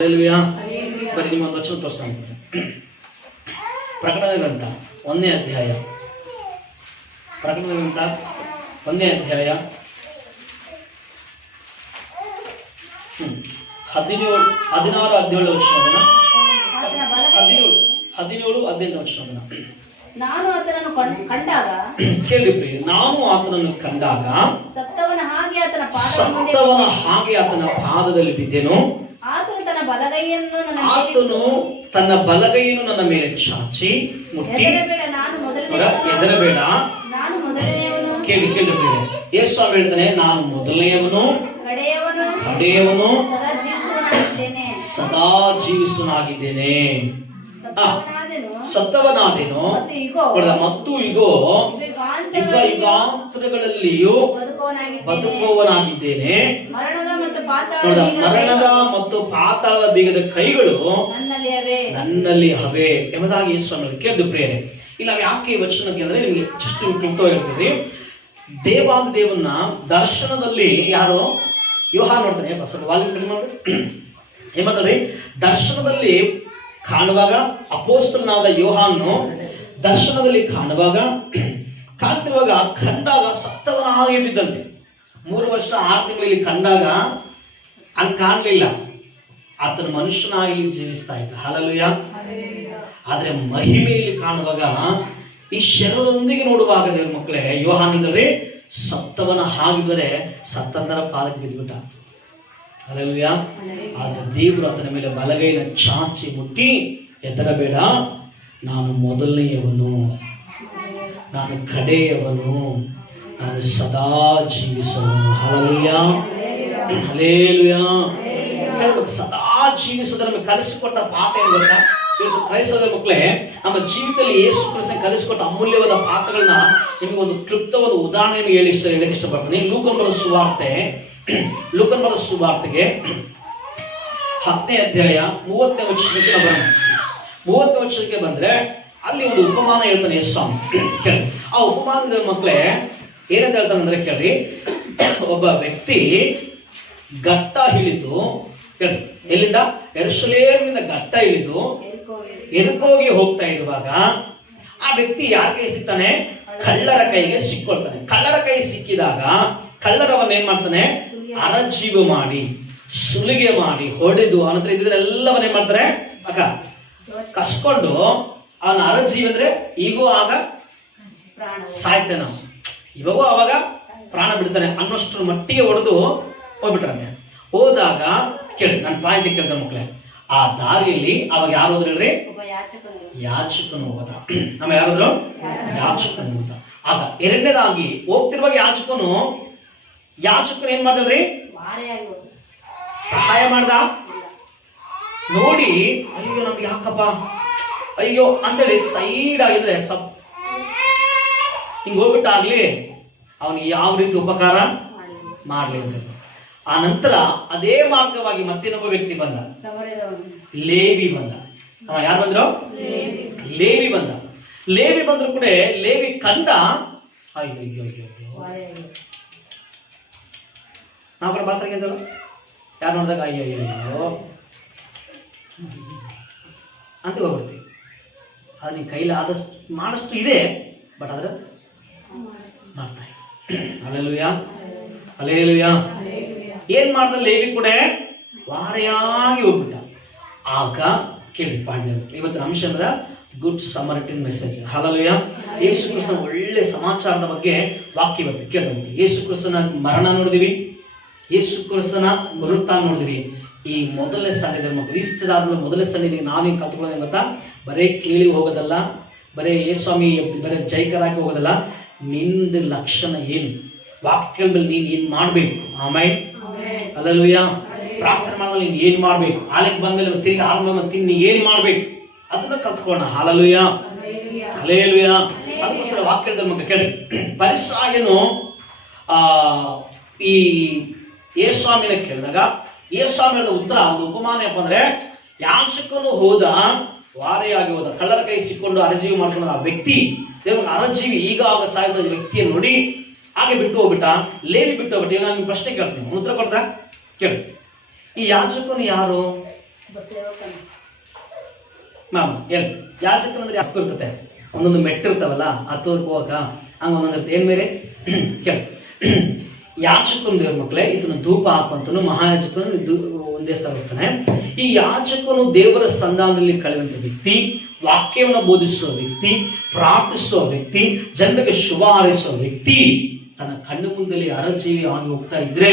ಬರೀ ನಿಮ್ಮೊಂದು ವಚನ ತೋರಿಸ್ತಾರೆ. ಪ್ರಕಟಣೆ ಗ್ರಂಥ 1ನೇ ಅಧ್ಯಾಯ, ಪ್ರಕಟಣೆ ಗ್ರಂಥ 1ನೇ ಅಧ್ಯಾಯ 16-17 ವಚನವನ್ನ 17-18 ವಚನವನ್ನ ನಾನು ಆತನನ್ನು ಕಂಡಾಗ ಕೇಳಿ ಪ್ರಿಯ, ನಾನು ಆತನನ್ನು ಕಂಡಾಗ ಸತ್ತವನ ಹಾಗೆ ಆತನ ಪಾದದಲ್ಲಿ ಬಿದ್ದೆನು. ಆತನು ತನ್ನ ಬಲಗೈಯನ್ನು ನನ್ನ ಮೇಲೆ ಚಾಚಿ ಮುಟ್ಟಿ, ಹೆದರಬೇಡ, ನಾನು ಮೊದಲನೆಯವನು. ಕೇಳಿ ಪ್ರಿಯ, ಯೇಸು ಸ್ವಾಮಿ ಹೇಳ್ತಾನೆ, ನಾನು ಮೊದಲನೆಯವನು ಕಡೆಯವನು ಸದಾ ಜೀವಿಸುವನಾಗಿದ್ದೇನೆ. ಸತ್ತವನಾದೆನು ಮತ್ತು ಇಗೋ ಯುಗ ಯುಗಾಂತರಗಳಲ್ಲಿಯೂ ಬದುಕುವವನಾಗಿದ್ದೇನೆ. ಮರಣದ ಮತ್ತು ಪಾತಾಳದ ಬೀಗದ ಕೈಗಳು ನನ್ನಲ್ಲಿ ಹವೆ ಎಂಬುದಾಗಿ ಯೇಸು ಸ್ವಾಮಿ ಕೇಳಿದ್ದು ಪ್ರಿಯರೇ. ಇಲ್ಲ ಯಾಕೆ ಈ ವಚನಕ್ಕೆ ಅಂದ್ರೆ ನಿಮಗೆ ಜಸ್ಟ್ ಕ್ಲುಪ್ತವಾಗಿ ಹೇಳ್ತೀರಿ. ದೇವನ್ನ ದರ್ಶನದಲ್ಲಿ ಯಾರು ಯೋಹಾನ ನೋಡ್ತಾನೆ, ಏಮಂದ್ರೆ ದರ್ಶನದಲ್ಲಿ ಕಾಣುವಾಗ ಅಪೊಸ್ತಲನಾದ ಯೋಹಾನನು ದರ್ಶನದಲ್ಲಿ ಕಾಣ್ತಿರುವಾಗ ಕಂಡಾಗ ಸತ್ತವನ ಹಾಗೆ ಬಿದ್ದಂತೆ. 3 ವರ್ಷ 6 ತಿಂಗಳಲ್ಲಿ ಕಂಡಾಗ ಹಂಗ ಕಾಣಲಿಲ್ಲ, ಆತನ ಮನುಷ್ಯನಾಗಿ ಜೀವಿಸ್ತಾ ಇದ್ದ. ಹಲ್ಲೆಲೂಯ. ಆದ್ರೆ ಮಹಿಮೆಯಲ್ಲಿ ಕಾಣುವಾಗ, ಈ ಶರೀರದೊಂದಿಗೆ ನೋಡುವಾಗ ದೇವ್ರ ಮಕ್ಕಳೇ, ಯೋಹಾನದಲ್ಲಿ ಸತ್ತವನ ಹಾಗಿದ್ದರೆ ಸತ್ತಂದರ ಪಾದಕ್ಕೆ ಬಿದ್ದುಬಿಟ್ಟ. ಹಲ್ಲೆಲೂಯ. ಆದ್ರೆ ದೇವರು ಆತನ ಮೇಲೆ ಬಲಗೈನ ಚಾಚಿ ಮುಟ್ಟಿ, ಹೆದರಬೇಡ, ನಾನು ಮೊದಲನೆಯವನು, ನಾನು ಕಡೆಯವನು, ನಾನು ಸದಾ ಜೀವಿಸುವನು. Hallelujah, hallelujah. ಸದಾ ಜೀವಿಸೋದು ನಮಗೆ ಕಲಿಸಿಕೊಟ್ಟ ಪಾಠ ಏನು ಗೊತ್ತಾ? ಇವತ್ತು ಕ್ರೈಸ್ತರ ಮಕ್ಕಳೇ, ನಮ್ಮ ಜೀವಿತದಲ್ಲಿ ಯೇಸು ಕ್ರಿಸ್ತ ಕಲಿಸಿಕೊಟ್ಟ ಅಮೂಲ್ಯವಾದ ಪಾಠಗಳನ್ನ ನಿಮಗೆ ಒಂದು ಕ್ಲುಪ್ತವಾದ ಉದಾಹರಣೆ ಹೇಳಕ್ಕೆ ಇಷ್ಟಪಡ್ತೀನಿ. ಲೂಕನ್ ಬರೆದ ಸುವಾರ್ತೆಗೆ 10ನೇ ಅಧ್ಯಾಯ 30ನೇ ವಚನಕ್ಕೆ ಬರೋಣ. 30ನೇ ವಚನಕ್ಕೆ ಬಂದ್ರೆ ಅಲ್ಲಿ ಒಂದು ಉಪಮಾನ ಹೇಳ್ತಾನೆ ಯೇಸು ಸ್ವಾಮಿ. ಕೇಳಿ, ಆ ಉಪಮಾನದ ಮಕ್ಕಳೇ ಏನಂತ ಹೇಳ್ತಾನೆ ಅಂದ್ರೆ ಕೇಳಿ, ಒಬ್ಬ ವ್ಯಕ್ತಿ ಘಟ್ಟ ಇಳಿದು, ಕೇಳಿ, ಎಲ್ಲಿಂದ? ಯೆರೂಸಲೇಮಿನಿಂದ ಘಟ್ಟ ಇಳಿದು ಎರಿಕೋಗೆ ಹೋಗ್ತಾ ಇರುವಾಗ ಆ ವ್ಯಕ್ತಿ ಯಾರ ಕೈ ಸಿಗ್ತಾನೆ? ಕಳ್ಳರ ಕೈಗೆ ಸಿಕ್ಕೊಳ್ತಾನೆ. ಕಳ್ಳರ ಕೈ ಸಿಕ್ಕಿದಾಗ ಕಳ್ಳರವನ್ನ ಏನ್ ಮಾಡ್ತಾನೆ? ಅರಜೀವ ಮಾಡಿ, ಸುಲಿಗೆ ಮಾಡಿ, ಹೊಡೆದು, ಅನಂತರ ಇದನ್ನೆಲ್ಲವನ್ನ ಏನ್ ಮಾಡ್ತಾರೆ? ಕಸ್ಕೊಂಡು ಅವನ ಅರಜೀವ ಅಂದ್ರೆ ಈಗೂ ಆಗ ಸಾಯ್ತಾನೆ, ನಾವು ಇವಾಗೂ ಅವಾಗ ಪ್ರಾಣ ಬಿಡ್ತಾನೆ ಅನ್ನೋಷ್ಟ್ರ ಮಟ್ಟಿಗೆ ಹೊಡೆದು ಹೋಗ್ಬಿಟ್ರಂತೆ. ಹೋದಾಗ ಕೇಳಿ, ನನ್ನ ಪಾಯಿಂಟ್ ಕೇಳ್ದ ಮಕ್ಕಳೇ, ಆ ದಾರಿಯಲ್ಲಿ ಅವಾಗ ಯಾರು ಹೋದ್ರಿ ಹೇಳ್ರಿ? ಯಾಚಕನು ಹೋದ. ನಮ್ಮ ಯಾರಾದ್ರು? ಯಾಚಕನು ಹೋದ. ಆಗ ಎರಡನೇದಾಗಿ ಹೋಗ್ತಿರುವಾಗ ಯಾಚಕನು ಏನ್ ಮಾಡಿದ್ರಿ? ಸಹಾಯ ಮಾಡ್ದ. ನೋಡಿ, ಅಯ್ಯೋ ನಮ್ಗೆ ಯಾಕಪ್ಪ ಅಯ್ಯೋ ಅಂತೇಳಿ ಸೈಡ್ ಆಗಿದ್ರೆ ಹಿಂಗ್ ಹೋಗ್ಬಿಟ್ಟಾಗ್ಲಿ ಅವನಿಗೆ ಯಾವ ರೀತಿ ಉಪಕಾರ ಮಾಡ್ಲಿ ಅಂತ. ಆ ನಂತರ ಅದೇ ಮಾರ್ಗವಾಗಿ ಮತ್ತಿನ್ನೊಬ್ಬ ವ್ಯಕ್ತಿ ಬಂದ, ಲೇವಿ ಬಂದ. ಯಾರು ಬಂದ್ರು? ಲೇವಿ ಬಂದ. ಲೇವಿ ಬಂದ್ರು ಕೂಡ ಲೇವಿ ಕಂಡ, ಅಯ್ಯೋ ನಾವು ಕೂಡ ಭಾಷೆ ಅಂತಲ್ಲ, ಯಾರು ನೋಡಿದಾಗ ಅಯ್ಯೋ ಅಂತ ಹೋಗ್ಬಿಡ್ತೀವಿ. ಅದು ನಿನ್ ಕೈಲಿ ಆದಷ್ಟು ಮಾಡಷ್ಟು ಇದೆ, ಬಟ್ ಆದ್ರೆ ಮಾಡ್ತಾ ಇಲ್ಲ. Hallelujah, hallelujah. ಏನ್ ಮಾಡ್ದ ಲೇವಿ ಕೂಡ? ವಾರೆಯಾಗಿ ಹೋಗ್ಬಿಟ್ಟ. ಆಗ ಕೇಳಿ ಪಾಂಡ್ಯ, ಇವತ್ತಿನ ಅಂಶ ಅಂದ್ರೆ ಗುಡ್ ಸಮರಿಟನ್ ಮೆಸೇಜ್. ಹಲ್ಲೆಲೂಯ. ಯೇಸು ಕ್ರಿಸ್ತನ ಒಳ್ಳೆ ಸಮಾಚಾರದ ಬಗ್ಗೆ ವಾಕ್ಯ ಇವತ್ತು ಕೇಳ್ತಾ. ಯೇಸು ಕ್ರಿಸ್ತನ ಮರಣ ನೋಡಿದಿವಿ, ಯೇಸು ಕ್ರಿಸ್ತನ ಪುನರುತ್ಥಾನ ನೋಡಿದಿವಿ. ಈ ಮೊದಲನೇ ಸಂಡೆ ಮಕ್ಕಳು ಇಷ್ಟಾದ್ಮೇಲೆ ಮೊದಲನೇ ಸಂಡೆ ನಾವೇನು ಕಲ್ತ್ಕೊಳ್ಳೋದು ಗೊತ್ತಾ? ಬರೇ ಕೇಳಿ ಹೋಗೋದಲ್ಲ, ಬರೇ ಯೇಸು ಸ್ವಾಮಿ ಬರೇ ಜೈಕರಾಗಿ ಹೋಗೋದಲ್ಲ. ನಿಂದ ಲಕ್ಷಣ ಏನು? ವಾಕ್ಯ ಕೇಳಿದ್ಮೇಲೆ ನೀನ್ ಏನ್ ಮಾಡ್ಬೇಕು? ಆಮೇಲೆ ಹಲ್ಲೆಲೂಯ. ಪ್ರಾರ್ಥನೆ ಮಾಡಿದ್ಮೇಲೆ ನೀನ್ ಏನ್ ಮಾಡ್ಬೇಕು? ಆಲಯಕ್ಕೆ ಬಂದ್ಮೇಲೆ ತಿರುಗಿ ಆದ್ಮೇಲೆ ತಿನ್ನಿ ಏನ್ ಮಾಡ್ಬೇಕು? ಅದನ್ನ ಕಲ್ತ್ಕೊಳ್ಳೋಣ. Hallelujah, hallelujah. ಅದಕ್ಕೋಸ್ಕರ ವಾಕ್ಯದ ಮಕ್ಕಳು ಕೇಳಿ, ಪರಿಸಾಯನು ಈ ಯೇಸು ಸ್ವಾಮಿನ ಕೇಳಿದಾಗ ಯೇಸು ಸ್ವಾಮಿ ಹೇಳಿದ ಉತ್ತರ, ಒಂದು ಉಪಮಾನ ಏನಪ್ಪ ಅಂದ್ರೆ, ಯಾಚಕನು ಹೋದ, ವಾರೆಯಾಗಿ ಹೋದ, ಕಳ್ಳರ ಕೈ ಸಿಕ್ಕೊಂಡು ಅರಜೀವಿ ಮಾಡ್ಕೊಂಡು ಆ ವ್ಯಕ್ತಿ, ದೇವರ ಅರಜೀವಿ ಈಗ ಆಗ ಸಾಯ್ದ ವ್ಯಕ್ತಿಯನ್ನು ನೋಡಿ ಹಾಗೆ ಬಿಟ್ಟು ಹೋಗ್ಬಿಟ್ಟ. ಲೇವಿ ಬಿಟ್ಟು ಹೋಗ್ಬಿಟ್ಟು. ಈಗ ನಾನು ಪ್ರಶ್ನೆ ಕೇಳ್ತೀನಿ, ಉತ್ತರ ಕೊಡ್ತಾ ಕೇಳಿ. ಈ ಯಾಜಕನು ಯಾರು? ಮಾಮ ಹೇಳಿ, ಯಾಚಕನಂದ್ರೆ ಯಾಕೆ ಇರ್ತತೆ? ಒಂದೊಂದು ಮೆಟ್ಟಿರ್ತಾವಲ್ಲ, ಹತ್ತೋದಕ್ಕೆ ಹೋಗಕ ಹಂಗ ಒಂದೊಂದು ಏನ್ ಬೇರೆ ಕೇಳಿ. ಯಾಚಕನು ದೇವ್ರ ಮಕ್ಕಳೇ, ಇದನ್ನು ಧೂಪ ಹಾಕುವಂತನು ಮಹಾಯಾಜಕನು ಒಂದೇ ಸಲ ಇರ್ತಾನೆ. ಈ ಯಾಚಕನು ದೇವರ ಸಂಧಾನದಲ್ಲಿ ಕಳೆಯುವಂತ ವ್ಯಕ್ತಿ, ವಾಕ್ಯವನ್ನು ಬೋಧಿಸುವ ವ್ಯಕ್ತಿ, ಪ್ರಾರ್ಥಿಸುವ ವ್ಯಕ್ತಿ, ಜನರಿಗೆ ಶುಭ ಹಾರೈಸುವ ವ್ಯಕ್ತಿ ತನ್ನ ಕಣ್ಣು ಮುಂದೆ ಅರಜೀವಿ ಆಗಿ ಹೋಗ್ತಾ ಇದ್ರೆ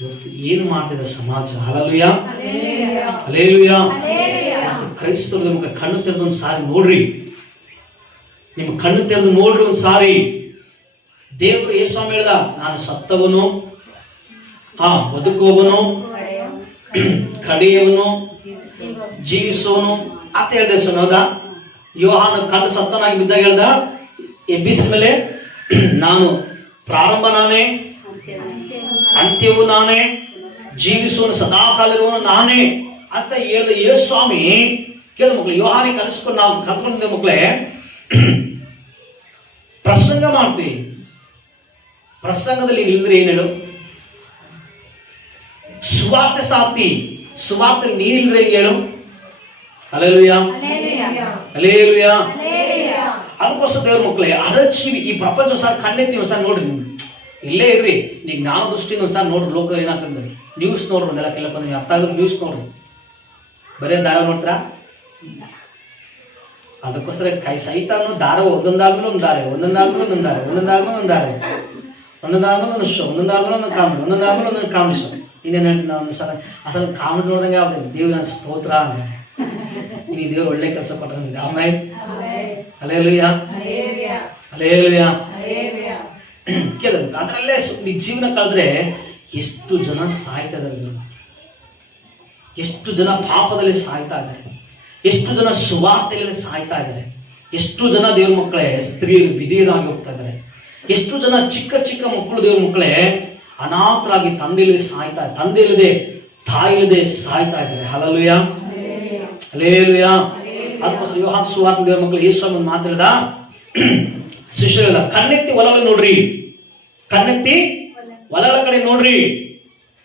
ಇವತ್ತು ಏನು ಮಾಡ್ತಿದೆ ಸಮಾಜ? Hallelujah, hallelujah. ಕ್ರೈಸ್ತರು ನಿಮಗೆ ಕಣ್ಣು ತೆರೆದು ಒಂದು ಸಾರಿ ನೋಡ್ರಿ, ನಿಮ್ಮ ಕಣ್ಣು ತೆರೆದು ನೋಡ್ರಿ ಒಂದು ಸಾರಿ. ದೇವರು ಯೇಸುಸ್ವಾಮಿ ಹೇಳ್ದ, ನಾನು ಸತ್ತವನು, ಬದುಕುವವನು, ಕಡೆಯವನು, ಜೀವಿಸುವನು ಅಂತ ಹೇಳ್ದೆ ಸರ್. ಹೌದಾ? ಯೋಹಾನ ಕಣ್ಣು ಸತ್ತನಾಗಿ ಬಿದ್ದಾಗ ಹೇಳ್ದ, ಎಬ್ಬಿಸ ಮೇಲೆ ನಾನು ಪ್ರಾರಂಭ ನಾನೇ, ಅಂತ್ಯವು ನಾನೇ, ಜೀವಿಸುವನು, ಸದಾಕಾಲ ಇರುವನು ನಾನೇ ಅಂತ ಹೇಳ್ದ ಯೇಸುಸ್ವಾಮಿ. ಕೇಳ ಮಕ್ಕಳು, ಯೋಹಾನಿ ಕಲಿಸ್ಕೊಂಡು ನಾವು ಕಲ್ತ್ಕೊಂಡಿದ್ದೆ ಮಕ್ಕಳೇ. ಪ್ರಸಂಗ ಮಾಡ್ತೀವಿ, ಪ್ರಸಂಗದಲ್ಲಿ ನಿಲ್ಲಿದ್ರೆ ಏನ್ ಹೇಳು? ಸುವಾರ್ತೆ ಸಾಕ್ತಿ, ಸುವಾರ್ತೆ ನೀನಿಲ್ದ್ರೆ ಹೇಳು? Hallelujah, hallelujah. ಅದಕ್ಕೋಸ್ಕರ ದೇವ್ರ ಮಕ್ಕಳೇ, ಅರಜೀವಿ ಈ ಪ್ರಪಂಚ ಒಂದ್ಸಾರಿ ಕಣ್ಣೆತ್ತಿ ಒಂದ್ಸಾರಿ ನೋಡ್ರಿ. ನೀವು ಇಲ್ಲೇ ಇರ್ರಿ, ನೀವು ಜ್ಞಾನ ದೃಷ್ಟಿನ ಒಂದ್ಸಾರಿ ನೋಡ್ರಿ. ಲೋಕದಲ್ಲಿ ಏನಾಗ್ತದೆ ನ್ಯೂಸ್ ನೋಡ್ರಿ, ಒಂದೆಲ್ಲ ಕೆಲಪ್ಪ ನೀವು ಅರ್ಥ ಆಗೋದು ನ್ಯೂಸ್ ನೋಡ್ರಿ. ಬರೀ ದಾರ ನೋಡ್ತೀರಾ? ಅದಕ್ಕೋಸ್ಕರ ಸೈತಾನು ದಾರ ಒಂದೊಂದಾದ್ಮೇಲೆ ಒಂದು ದಾರೆ, ಒಂದೊಂದಾದ್ಮೇಲೆ ಒಂದೊಂದು ದಾರೆ, ಒಂದೊಂದಾದ್ಮೇಲೆ ಒಂದು ದಾರೆ, ಒಂದೊಂದಾದ್ಮೇಲೆ ಒಂದು ಶೋ, ಒಂದೊಂದಾದ್ಮೇಲೆ ಒಂದೊಂದು ಕಾಮಿಡಿ, ಒಂದೊಂದಾದ್ಮೇಲೆ ಒಂದೊಂದು ಕಾಮಿಡಿ ಶೋ. ಇನ್ನೇನು ಒಂದು ಸಲ ಅಸಲು ಕಾಮಿಡಿ ನೋಡಿದಂಗೆ ಆಗ್ಬಿಟ್ಟಿದೆ. ದೇವ್ರ ಸ್ತೋತ್ರ ಅಂದ್ರೆ ನೀನು ದೇವ್ರು ಒಳ್ಳೆ ಕೆಲಸ ಪಟ್ಕೊಂಡಿದ್ದೆ. ಆಮೇಲೆ ಹಲ್ಲೆಲೂಯಾ, ಹಲ್ಲೆಲೂಯಾ. ಕೇಳಿದ್ರೆ ಅದರಲ್ಲೇ ನೀ ಜೀವನ ಕಳೆದ್ರೆ ಎಷ್ಟು ಜನ ಸಾಯ್ತಾ ಇದ್ದಾರೆ, ಎಷ್ಟು ಜನ ಪಾಪದಲ್ಲಿ ಸಾಯ್ತಾ ಇದ್ದಾರೆ, ಎಷ್ಟು ಜನ ಸುವಾರ್ತೆಯಲ್ಲಿ ಸಾಯ್ತಾ ಇದ್ದಾರೆ, ಎಷ್ಟು ಜನ ದೇವ್ರ ಮಕ್ಕಳೇ ಸ್ತ್ರೀಯರು ವಿಧೇಯರಾಗಿ ಹೋಗ್ತಾ ಇದ್ದಾರೆ, ಎಷ್ಟು ಜನ ಚಿಕ್ಕ ಚಿಕ್ಕ ಮಕ್ಕಳು ದೇವ್ರ ಮಕ್ಕಳೇ ಅನಾಥರಾಗಿ ತಂದೆ ಇಲ್ಲದೆ ತಾಯಿ ಇಲ್ಲದೆ ಸಾಯ್ತಾ ಇದ್ದಾರೆ. Hallelujah, hallelujah. ಅದಕ್ಕೋಸ್ಕರ ಯೋಹಾನ ಸುವಾರ್ತೆ ದೇವ್ರ ಮಕ್ಕಳು ಯೇಸುಸ್ವಾಮಿ ಮಾತಾಡಿದ, ಶಿಷ್ಯರು ಹೇಳ್ದ, ಕಣ್ಣೆತ್ತಿ ಹೊಲಗಳು ನೋಡ್ರಿ, ಕಣ್ಣೆತ್ತಿ ಹೊಲಗಳ ಕಡೆ ನೋಡ್ರಿ.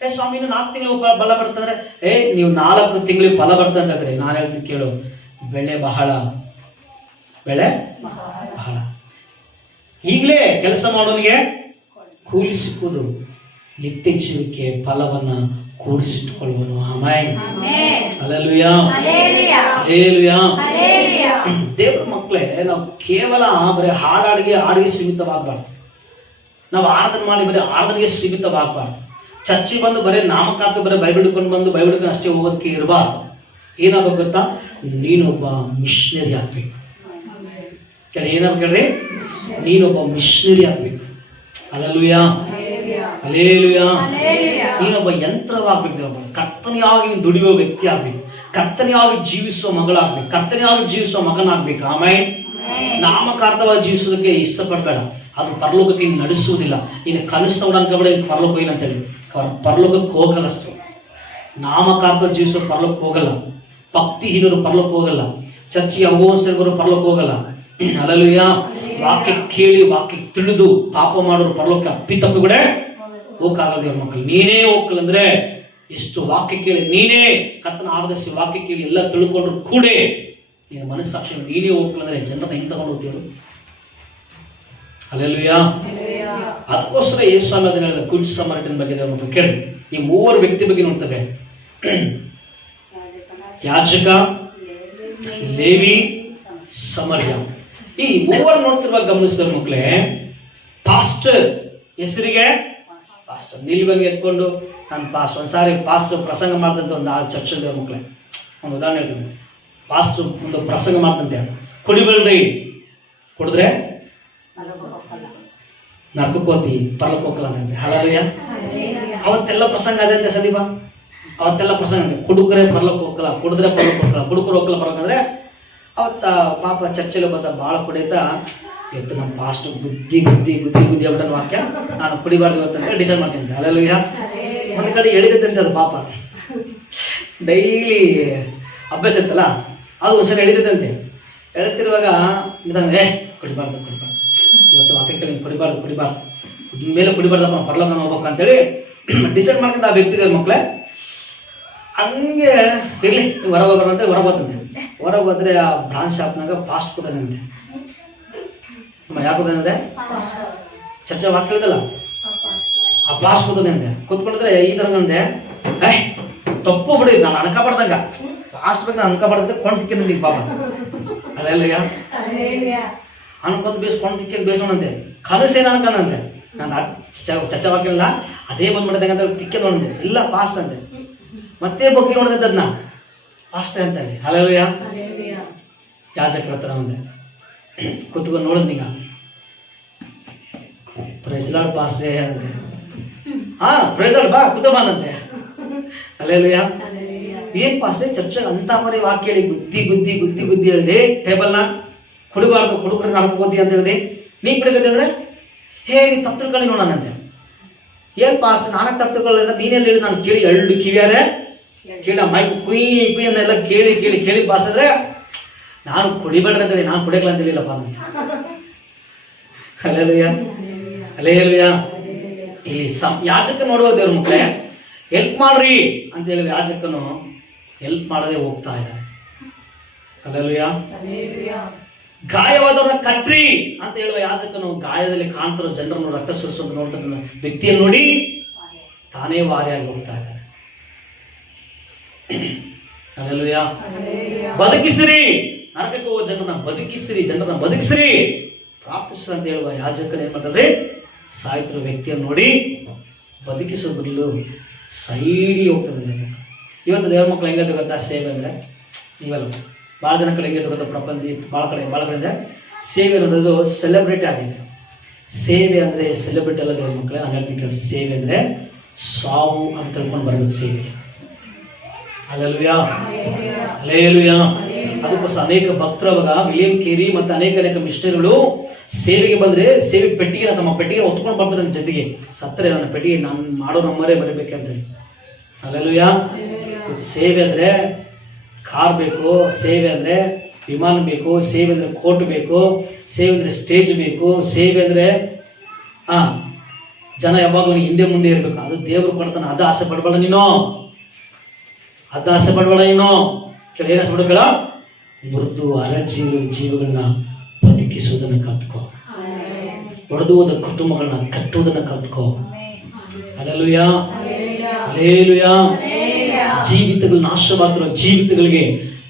ಸ್ವಾಮಿ 4 ತಿಂಗಳು ಫಲ ಬರ್ತಂದ್ರೆ, ನೀವು 4 ತಿಂಗಳಿಗೆ ಫಲ ಬರ್ತಂದ್ರೆ ನಾನು ಹೇಳ್ತೀನಿ ಕೇಳು, ಬೆಳೆ ಬಹಳ ಈಗಲೇ ಕೆಲಸ ಮಾಡೋನಿಗೆ ಕೂಲಿ ಸಿಕ್ಕುವುದು, ನಿತ್ಯ ಜೀವಕ್ಕೆ ಫಲವನ್ನ ಕೂಡಿಸಿಟ್ಟುಕೊಳ್ಳುವನು. Amen, hallelujah, hallelujah. ದೇವರ ಮಕ್ಕಳೇ, ನಾವು ಕೇವಲ ಬರೀ ಹಾಡಿಗೆ ಸೀಮಿತವಾಗಬಾರ್ದು. ನಾವು ಆರಾಧನೆ ಮಾಡಿ ಬರೀ ಆರಾಧನೆಗೆ ಸೀಮಿತವಾಗಬಾರ್ದು. ಚರ್ಚಿ ಬಂದು ಬರೀ ನಾಮಕಾರ್ತ ಬರೀ ಬೈಬಿಲ್ ಹಿಡ್ಕೊಂಡು ಬಂದು ಬೈಬಿಲ್ ಹಿಡ್ಕೊಂಡು ಅಷ್ಟೇ ಹೋಗೋದಕ್ಕೆ ಇರಬಾರ್ದು. ಏನಾಗಬೇಕು ಗೊತ್ತಾ? ನೀನೊಬ್ಬ ಮಿಷನರಿ ಆಗ್ಬೇಕು. ಏನಾಗ್ಬೇಕ್ರಿ? ನೀನೊಬ್ಬ ಮಿಷನರಿ ಆಗ್ಬೇಕು. Hallelujah, hallelujah. ನೀನೊಬ್ಬ ಯಂತ್ರವಾಗ್ಬೇಕು. ಕರ್ತನೆಯಾಗಿ ನೀನು ದುಡಿಯುವ ವ್ಯಕ್ತಿ ಆಗ್ಬೇಕು, ಕರ್ತನೆಯಾಗಿ ಜೀವಿಸುವ ಮಗಳಾಗ್ಬೇಕು, ಕರ್ತನೆಯಾಗಿ ಜೀವಿಸುವ ಮಗನಾಗ್ಬೇಕು. ಆಮೇಲೆ ನಾಮಕಾರ್ಥವಾಗಿ ಜೀವಿಸೋದಕ್ಕೆ ಇಷ್ಟಪಡಬೇಡ, ಅದು ಪರಲೋಕಕ್ಕೆ ನಡೆಸುವುದಿಲ್ಲ. ನೀನು ಕನಸು ನೋಡಂಕಬೇಡ, ಪರಲೋಕ ಇಲ್ಲ ಅಂತ ಹೇಳಿ ಪರಲೋಕಕ್ಕೆ ಹೋಗಲ್ಲ. ಅಷ್ಟು ನಾಮಕಾರ್ಥ ಜೀವಿಸೋ ಪರಲೋಕಕ್ಕೆ ಹೋಗಲ್ಲ, ಭಕ್ತಿಹೀನರು ಪರಲೋಕ ಹೋಗಲ್ಲ, ಚರ್ಚಿಗೆ ಅಗೋಸರು ಪರಲೋಕ ಹೋಗಲ್ಲ. ಹಲ್ಲೆಲೂಯಾ. ವಾಕ್ಯ ಕೇಳಿ ವಾಕ್ಯ ತಿಳಿದು ಪಾಪ ಮಾಡೋರು ಪರಲೋಕ ಅಪ್ಪಿತಪ್ಪಿ ಕೂಡ ಹೋಗಕ್ಕಾಗಲ್ಲ. ದೇವ್ರ ಮಕ್ಕಳು, ನೀನೇ ಹೋಗಲ್ಲಂದ್ರೆ ಇಷ್ಟು ವಾಕ್ಯ ಕೇಳಿ, ನೀನೇ ಕರ್ತನ ಆರಾಧಿಸಿ ವಾಕ್ಯ ಕೇಳಿ ಎಲ್ಲ ತಿಳ್ಕೊಂಡ್ರು ಕೂಡ ನಿನ್ನ ಮನಸ್ಸಾಕ್ಷಿ ನೀನೇ ಹೋಗಲ್ಲಂದ್ರೆ ಜನರನ್ನ ಹೆಂಗ್ ತಗೊಂಡು ಹೋಗ್ತೀರು? ಹಲ್ಲೆಲೂಯಾ. ಅದಕ್ಕೋಸ್ಕರ ಯೇಸುಸ್ವಾಮಿ ಅದನ್ನ ಹೇಳಿದ, ಗುಡ್ ಸಮರಿಟನ್ ಬಗ್ಗೆ ದೇವ್ರ ಮಕ್ಕಳು ಕೇಳಿ. ಈ 3 ವ್ಯಕ್ತಿ ಬಗ್ಗೆ ನೋಡ್ತೇವೆ, ಯಾಜಕ, ಲೇವಿ, ಸಮರ್ಯ. ಈ 3 ನೋಡ್ತಿರುವಾಗ ಗಮನಿಸಿದ ಮಕ್ಕಳೇ, ಪಾಸ್ಟರ್ ಹೆಸರಿಗೆ ಪಾಸ್ಟರ್ ನಿಲ್ವಂಗೆ ಎತ್ಕೊಂಡು ನಾನು ಒಂದ್ಸಾರಿ ಪಾಸ್ಟರ್ ಪ್ರಸಂಗ ಮಾಡ್ದಂತ ಒಂದು ಚರ್ಚ್ ದೇವ್ರ ಮಕ್ಕಳೇ ಒಂದು ಉದಾಹರಣೆ ಹೇಳ್ತೀನಿ. ಪಾಸ್ಟರ್ ಒಂದು ಪ್ರಸಂಗ ಮಾಡ್ದಂತೆ, ಕುಡಿಬೇಡ್ರಿ, ಕುಡಿದ್ರೆ ನರ್ಕೋತಿ ಪರ್ಲಕ್ಕೆ ಹೋಗಲ್ಲ ಅಂತಂತೆ. ಹಲ್ಲೆಲೂಯಾ. ಅವತ್ತೆಲ್ಲ ಪ್ರಸಂಗ ಅದಂತೆ ಸಂದೀಪ, ಅವತ್ತೆಲ್ಲ ಪ್ರಸಂಗ ಅಂತೆ, ಕುಡುಕರೆ ಪರ್ಲಕ್ಕೆ ಹೋಗಲ್ಲ, ಕುಡಿದ್ರೆ ಪರ್ಲಕ್ಕೆ ಹೋಗಲ್ಲ, ಕುಡುಕರು ಹೋಗಲ್ಲ ಪರ್ಲಕ್ಕೆ ಅಂದ್ರೆ. ಅವತ್ತು ಪಾಪ ಚರ್ಚೆಲ್ಲ ಬಂದ ಭಾಳ ಕುಡಿತಾ, ಇವತ್ತು ನಮ್ಮ ಪಾಸ್ಟ್ ಬುದ್ಧಿ ಆಗ್ಬಿಟ್ಟ ವಾಕ್ಯ, ನಾನು ಕುಡಿಬಾರ್ದು ಇವತ್ತಂತ ಡಿಸೈಡ್ ಮಾಡ್ತೀನಿ. ಹಲ್ಲೆಲೂಯಾ. ಒಂದು ಕಡೆ ಎಳಿದಂತೆ ಅದು ಪಾಪ ಡೈಲಿ ಅಭ್ಯಾಸ ಇರ್ತಲ್ಲ, ಅದು ಒಂದ್ಸರಿ ಎಳಿದಂತೆ. ಎಳ್ತಿರುವಾಗ ನಿಧಾನ, ಕುಡಿಬಾರ್ದು ಇವತ್ತು ವಾಕ್ಯ ಕೇಳಿ ಕುಡಿಬಾರ್ದು ಮೇಲೆ ಕುಡಿಬಾರ್ದಪ್ಪ, ಪರಲೋಕ ಹೋಗ್ಬೇಕು ಅಂತೇಳಿ ಡಿಸೈಡ್ ಮಾಡ್ಕೊಂಡು ಆ ವ್ಯಕ್ತಿ ಮಕ್ಕಳೇ ಹಂಗೆ ಇರ್ಲಿ ಹೊರಗೆ ಹೋಗೋರಂತೆ ಹೊರಗೆ ಹೋದಂತೆ. ಹೊರಗೆ ಹೋದ್ರೆ ಆ ಬ್ರಾಂಚ್ ಶಾಪ್ನಾಗ ಫಾಸ್ಟ್ ಕೂತಾನಂತೆ. ಯಾಕೆ ಕೂತಾನಂದ್ರೆ ಚರ್ಚೆ ವಾಕ್ಯ ಹೇಳ್ದಲ್ಲ, ಆ ಫಾಸ್ಟ್ ಕೂತಾನಂತೆ. ಕೂತ್ಕೊಂಡಿದ್ರೆ ಈ ತರಂಗಂದೆ ತಪ್ಪು ಬಿಡಿ, ನಾನು ಅನ್ಕಬಾರ್ದಂಗ ಫಾಸ್ಟ್ ಬೇಕು, ನಾನು ಅನ್ಕಬಾರ್ದಂತೆ ಕೊಂಡು ತಿಕ್ಕಿದಂಗೆ ಪಾಪ. ಅಲ್ಲ ಅನ್ಕೊಂಡ್ ಬೇಸ್ಕೊಂಡು ತಿಕ್ಕಿ ಬೇಸೋಣಂತೆ. ಕನಸೇನ ಅನ್ಕೊಂಡಂತೆ, ನಾನು ಚರ್ಚೆ ವಾಕ್ಯ ಇಲ್ಲ ಅದೇ ಬಂದ್ಬಿಡ್ದಂಗಂತ ತಿಕ್ಕೆ ನೋಡಿದೆ, ಇಲ್ಲ ಫಾಸ್ಟ್ ಅಂತೆ. ಮತ್ತೆ ಬಗ್ಗೆ ನೋಡಿದಂತೆ ಅದನ್ನ ಫಾಸ್ಟ್ ಅಂತ ಹೇಳಿ. ಅಲ್ಲಯ್ಯ ಯಾಜಕರ ಹತ್ರ ಒಂದೆ ಕೂತ್ಕೊಂಡು ನೋಡಿದ್ನೀಗ, ಪ್ರೈಸ್ಲಾಡ್ ಪಾಸ್ಟೇ ಅಂತೆ. ಹಾ ಪ್ರೈಸ್ಲಾಡ್ ಬಾ ಕೂತಬಾನಂತೆ. ಅಲ್ಲೆಲ್ಲಯ್ಯ ಏನ್ ಪಾಸ್ಟೇ ಚರ್ಚೆಗೆ ಅಂತ ಮರಿ ವಾಕ್ಯ ಹೇಳಿ ಗುದ್ದಿ ಗುದ್ದಿ ಗುದ್ದಿ ಗುದ್ದಿ ಹೇಳಿದೆ. ಟೇಬಲ್ನ ಕುಡಿಬಾರ್ದು, ಕುಡುಕ್ರೆ ನಡ್ಕೋದಿ ಅಂತ ಹೇಳಿದೆ. ನೀ ಕುಡಿಗದೆ ಅಂದ್ರೆ ಹೇಗೆ ತಪ್ಪು ತಿಳ್ಕೊಳ್ಳಿ ನೋಡೋಣಂತೆ. ಏನ್ ಪಾಸ್ಟ್ ನಾನೇ ತಪ್ಪು ತಿಳ್ಕೊಳ್ಳಿ, ನೀನೆಲ್ಲ ಹೇಳಿ ನಾನು ಕೇಳಿ ಎರಡು ಕಿವಿಯಾರೆ ಕೇಳ ಮೈಕ್ ಕುಯ್ ಕುಯ್ ಅನ್ನೆಲ್ಲ ಕೇಳಿ ಕೇಳಿ ಕೇಳಿ ಪಾಸ್ ಅಂದ್ರೆ ನಾನು ಕುಡಿಬೇಡ್ರಿ ಅಂತೇಳಿ ನಾನು ಕುಡಿಯಲ್ಲ ಅಂತ ಹೇಳಿಲ್ಲಪ್ಪ ಅಂತ. ಅಲ್ಲೇಲುಯ್ಯ ಅಲ್ಲೇಲುಯ್ಯ. ಇಲ್ಲಿ ಯಾಜಕ ನೋಡುವ ದೇವ್ರ ಮಕ್ಕಳೇ, ಹೆಲ್ಪ್ ಮಾಡ್ರಿ ಅಂತ ಹೇಳಿದ್ರೆ ಯಾಜಕನು ಹೆಲ್ಪ್ ಮಾಡದೆ ಹೋಗ್ತಾ ಇದ್ದಾರೆ. ಅಲ್ಲೇಲುಯ್ಯ. ಗಾಯವಾದವ್ರನ್ನ ಕಟ್ರಿ ಅಂತ ಹೇಳುವ ಯಾಜಕನು ಗಾಯದಲ್ಲಿ ಕಾಣ್ತಿರೋ ಜನರನ್ನು ರಕ್ತ ಸುರಿಸುವಂತ ನೋಡ್ತಕ್ಕಂಥ ವ್ಯಕ್ತಿಯನ್ನು ನೋಡಿ ತಾನೇ ವಾರಿಯಾಗಿ ಹೋಗ್ತಾ ಇದ್ದಾನೆ. ಅಲ್ಲೇಲುಯ್ಯ. ಬದುಕಿಸಿರಿ, ನರಕಕ್ಕೆ ಹೋಗುವ ಜನರನ್ನ ಬದುಕಿಸಿರಿ, ಜನರನ್ನ ಬದುಕಿಸಿರಿ, ಪ್ರಾರ್ಥಿಸ್ರಿ ಅಂತ ಹೇಳುವ ಯಾಜಕನ ಏನ್ ಮಾಡ್ತಾರೆ, ಸಾಯ್ತಿರೋ ವ್ಯಕ್ತಿಯನ್ನು ನೋಡಿ ಬದುಕಿಸೋ ಬದಲು ಸೈಡಿ ಹೋಗ್ತದೆ. ಇವತ್ತು ದೇವ್ರ ಮಕ್ಕಳು ಹೆಂಗದ ಗೊತ್ತಾ ಸೇವೆ ಅಂದ್ರೆ, ನೀವೆಲ್ಲ ಭಾಳ ಜನ ಕಡೆ ಹೆಂಗೆ ಗೊತ್ತಾ, ಪ್ರಪಂಚ ಭಾಳ ಕಡೆ ಸೇವೆ ಅನ್ನೋದು ಸೆಲೆಬ್ರಿಟಿ ಆಗಿದೆ. ಸೇವೆ ಅಂದ್ರೆ ಸೆಲೆಬ್ರಿಟಿ ಅಲ್ಲ ದೇವ್ರ ಮಕ್ಕಳೇ, ನಾನು ಹೇಳ್ತೀನಿ ಕೇಳಿ. ಸೇವೆ ಅಂದ್ರೆ ಸಾವು ಅಂತ ತಿಳ್ಕೊಂಡು ಬರ್ಬೇಕು ಸೇವೆ. ಅಲ್ಲೇಲುಯ್ಯ ಅಲ್ಲೇಲುಯ್ಯ. ಅದಕ್ಕೋಸ್ಕರ ಅನೇಕ ಭಕ್ತರವಾಗ ವಿಲಿಯಂ ಕೇರಿ ಮತ್ತು ಅನೇಕ ಮಿಷನರಿಗಳು ಸೇವೆಗೆ ಬಂದ್ರೆ ಸೇವೆ ಪೆಟ್ಟಿಗೆ ತಮ್ಮ ಪೆಟ್ಟಿಗೆ ಹೊತ್ಕೊಂಡು ಬರ್ತಾರೆ. ಜೊತೆಗೆ ಸತ್ತರೆ ನನ್ನ ಪೆಟ್ಟಿಗೆ ನಾನು ಮಾಡೋ ನಮ್ಮರೇ ಬರಬೇಕಂತ ಹೇಳಿ. ಅಲ್ಲೇಲುಯ್ಯ. ಸೇವೆ ಅಂದ್ರೆ ಕಾರ್ ಬೇಕು, ಸೇವೆ ಅಂದ್ರೆ ವಿಮಾನ ಬೇಕು, ಸೇವೆ ಅಂದ್ರೆ ಕೋಟ್ ಬೇಕು, ಸೇವೆ ಅಂದ್ರೆ ಸ್ಟೇಜ್ ಬೇಕು, ಸೇವೆ ಅಂದ್ರೆ ಜನ ಯಾವಾಗಲೂ ಹಿಂದೆ ಮುಂದೆ ಇರಬೇಕು. ಅದು ದೇವರು ಕೊಡ್ತಾನೆ, ಅದು ಆಸೆ ಪಡ್ಬೇಡ ನೀನು, ಅದು ಆಸೆ ಪಡ್ಬೇಡ ನೀನು. ಏನ್ ಆಸೆ ಪಡ್ಬೇಡ, ಮೃದು ಜೀವಗಳನ್ನ ಬದುಕಿಸುವುದನ್ನ ಕಲ್ತ್ಕೋ, ಒಡೆದು ಹೋದ ಕುಟುಂಬಗಳನ್ನ ಕಟ್ಟುವುದನ್ನ ಕಲ್ತ್ಕೋ. ಅಲ್ಲೇಲುಯ್ಯ ಅಲ್ಲೇಲುಯ್ಯ. ಜೀವಿತಗಳು ನಾಶವಾಗ್ತಿರೋ ಜೀವಿತಗಳಿಗೆ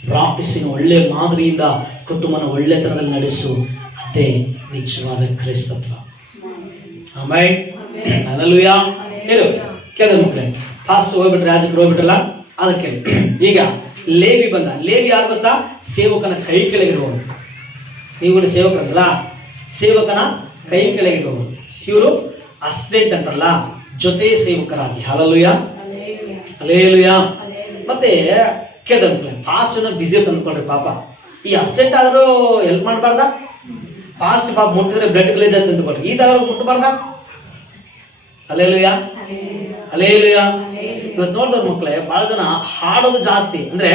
ಪ್ರಾರ್ಥಿಸಿ ಒಳ್ಳೆ ಮಾದರಿಯಿಂದ ಕುಟುಂಬನ ಒಳ್ಳೆತನದಲ್ಲಿ ನಡೆಸು. ಅದೇ ನಿಜವಾದ ಕ್ರೈಸ್ತತ್ವ. ಆಮೇಲೆ ಅಲ್ಲೇಲುಯ್ಯ. ಹೇಳು ಕೇಳಿದ ಮಕ್ಕಳೇ, ಫಾಸ್ಟ್ ಹೋಗ್ಬಿಟ್ರೆ ರಾಜಕರು ಹೋಗ್ಬಿಟ್ರಲ್ಲ, ಅದಕ್ಕೆ ಈಗ ಲೇವಿ ಬಂದ. ಲೇವಿ ಯಾರು ಗೊತ್ತಾ, ಸೇವಕನ ಕೈ ಕೆಳಗಿರುವವರು. ನೀವು ಕೂಡ ಸೇವಕರಲ್ಲ, ಸೇವಕನ ಕೈ ಕೆಳಗಿರುವವರು. ಇವರು ಅಸಿಸ್ಟೆಂಟ್ ಅಂತಲ್ಲ, ಜೊತೆ ಸೇವಕರಾಗಿ. Hallelujah hallelujah. ಮತ್ತೆ ಕೇಳಿದ ಮಕ್ಕಳೇ, ಫಾಸ್ಟ್ ಬಿಸಿ ಅಂತ ಅಂದ್ಕೊಳ್ರಿ. ಪಾಪ ಈ ಅಸಿಸ್ಟೆಂಟ್ ಆದ್ರೂ ಹೆಲ್ಪ್ ಮಾಡಬಾರ್ದ? ಫಾಸ್ಟ್ ಪಾಪ ಮುಟ್ಟಿದ್ರೆ ಬ್ಲಡ್ ಗ್ಲೇಜ್ ಅಂತ ಅಂದ್ಕೊಳ್ರಿ, ಈದಾದ್ರೂ ಮುಟ್ಟಬಾರ್ದ? Hallelujah hallelujah. ಇವತ್ತು ನೋಡಿದವ್ರ ಮಕ್ಕಳೇ, ಬಹಳ ಜನ ಹಾಡೋದು ಜಾಸ್ತಿ, ಅಂದ್ರೆ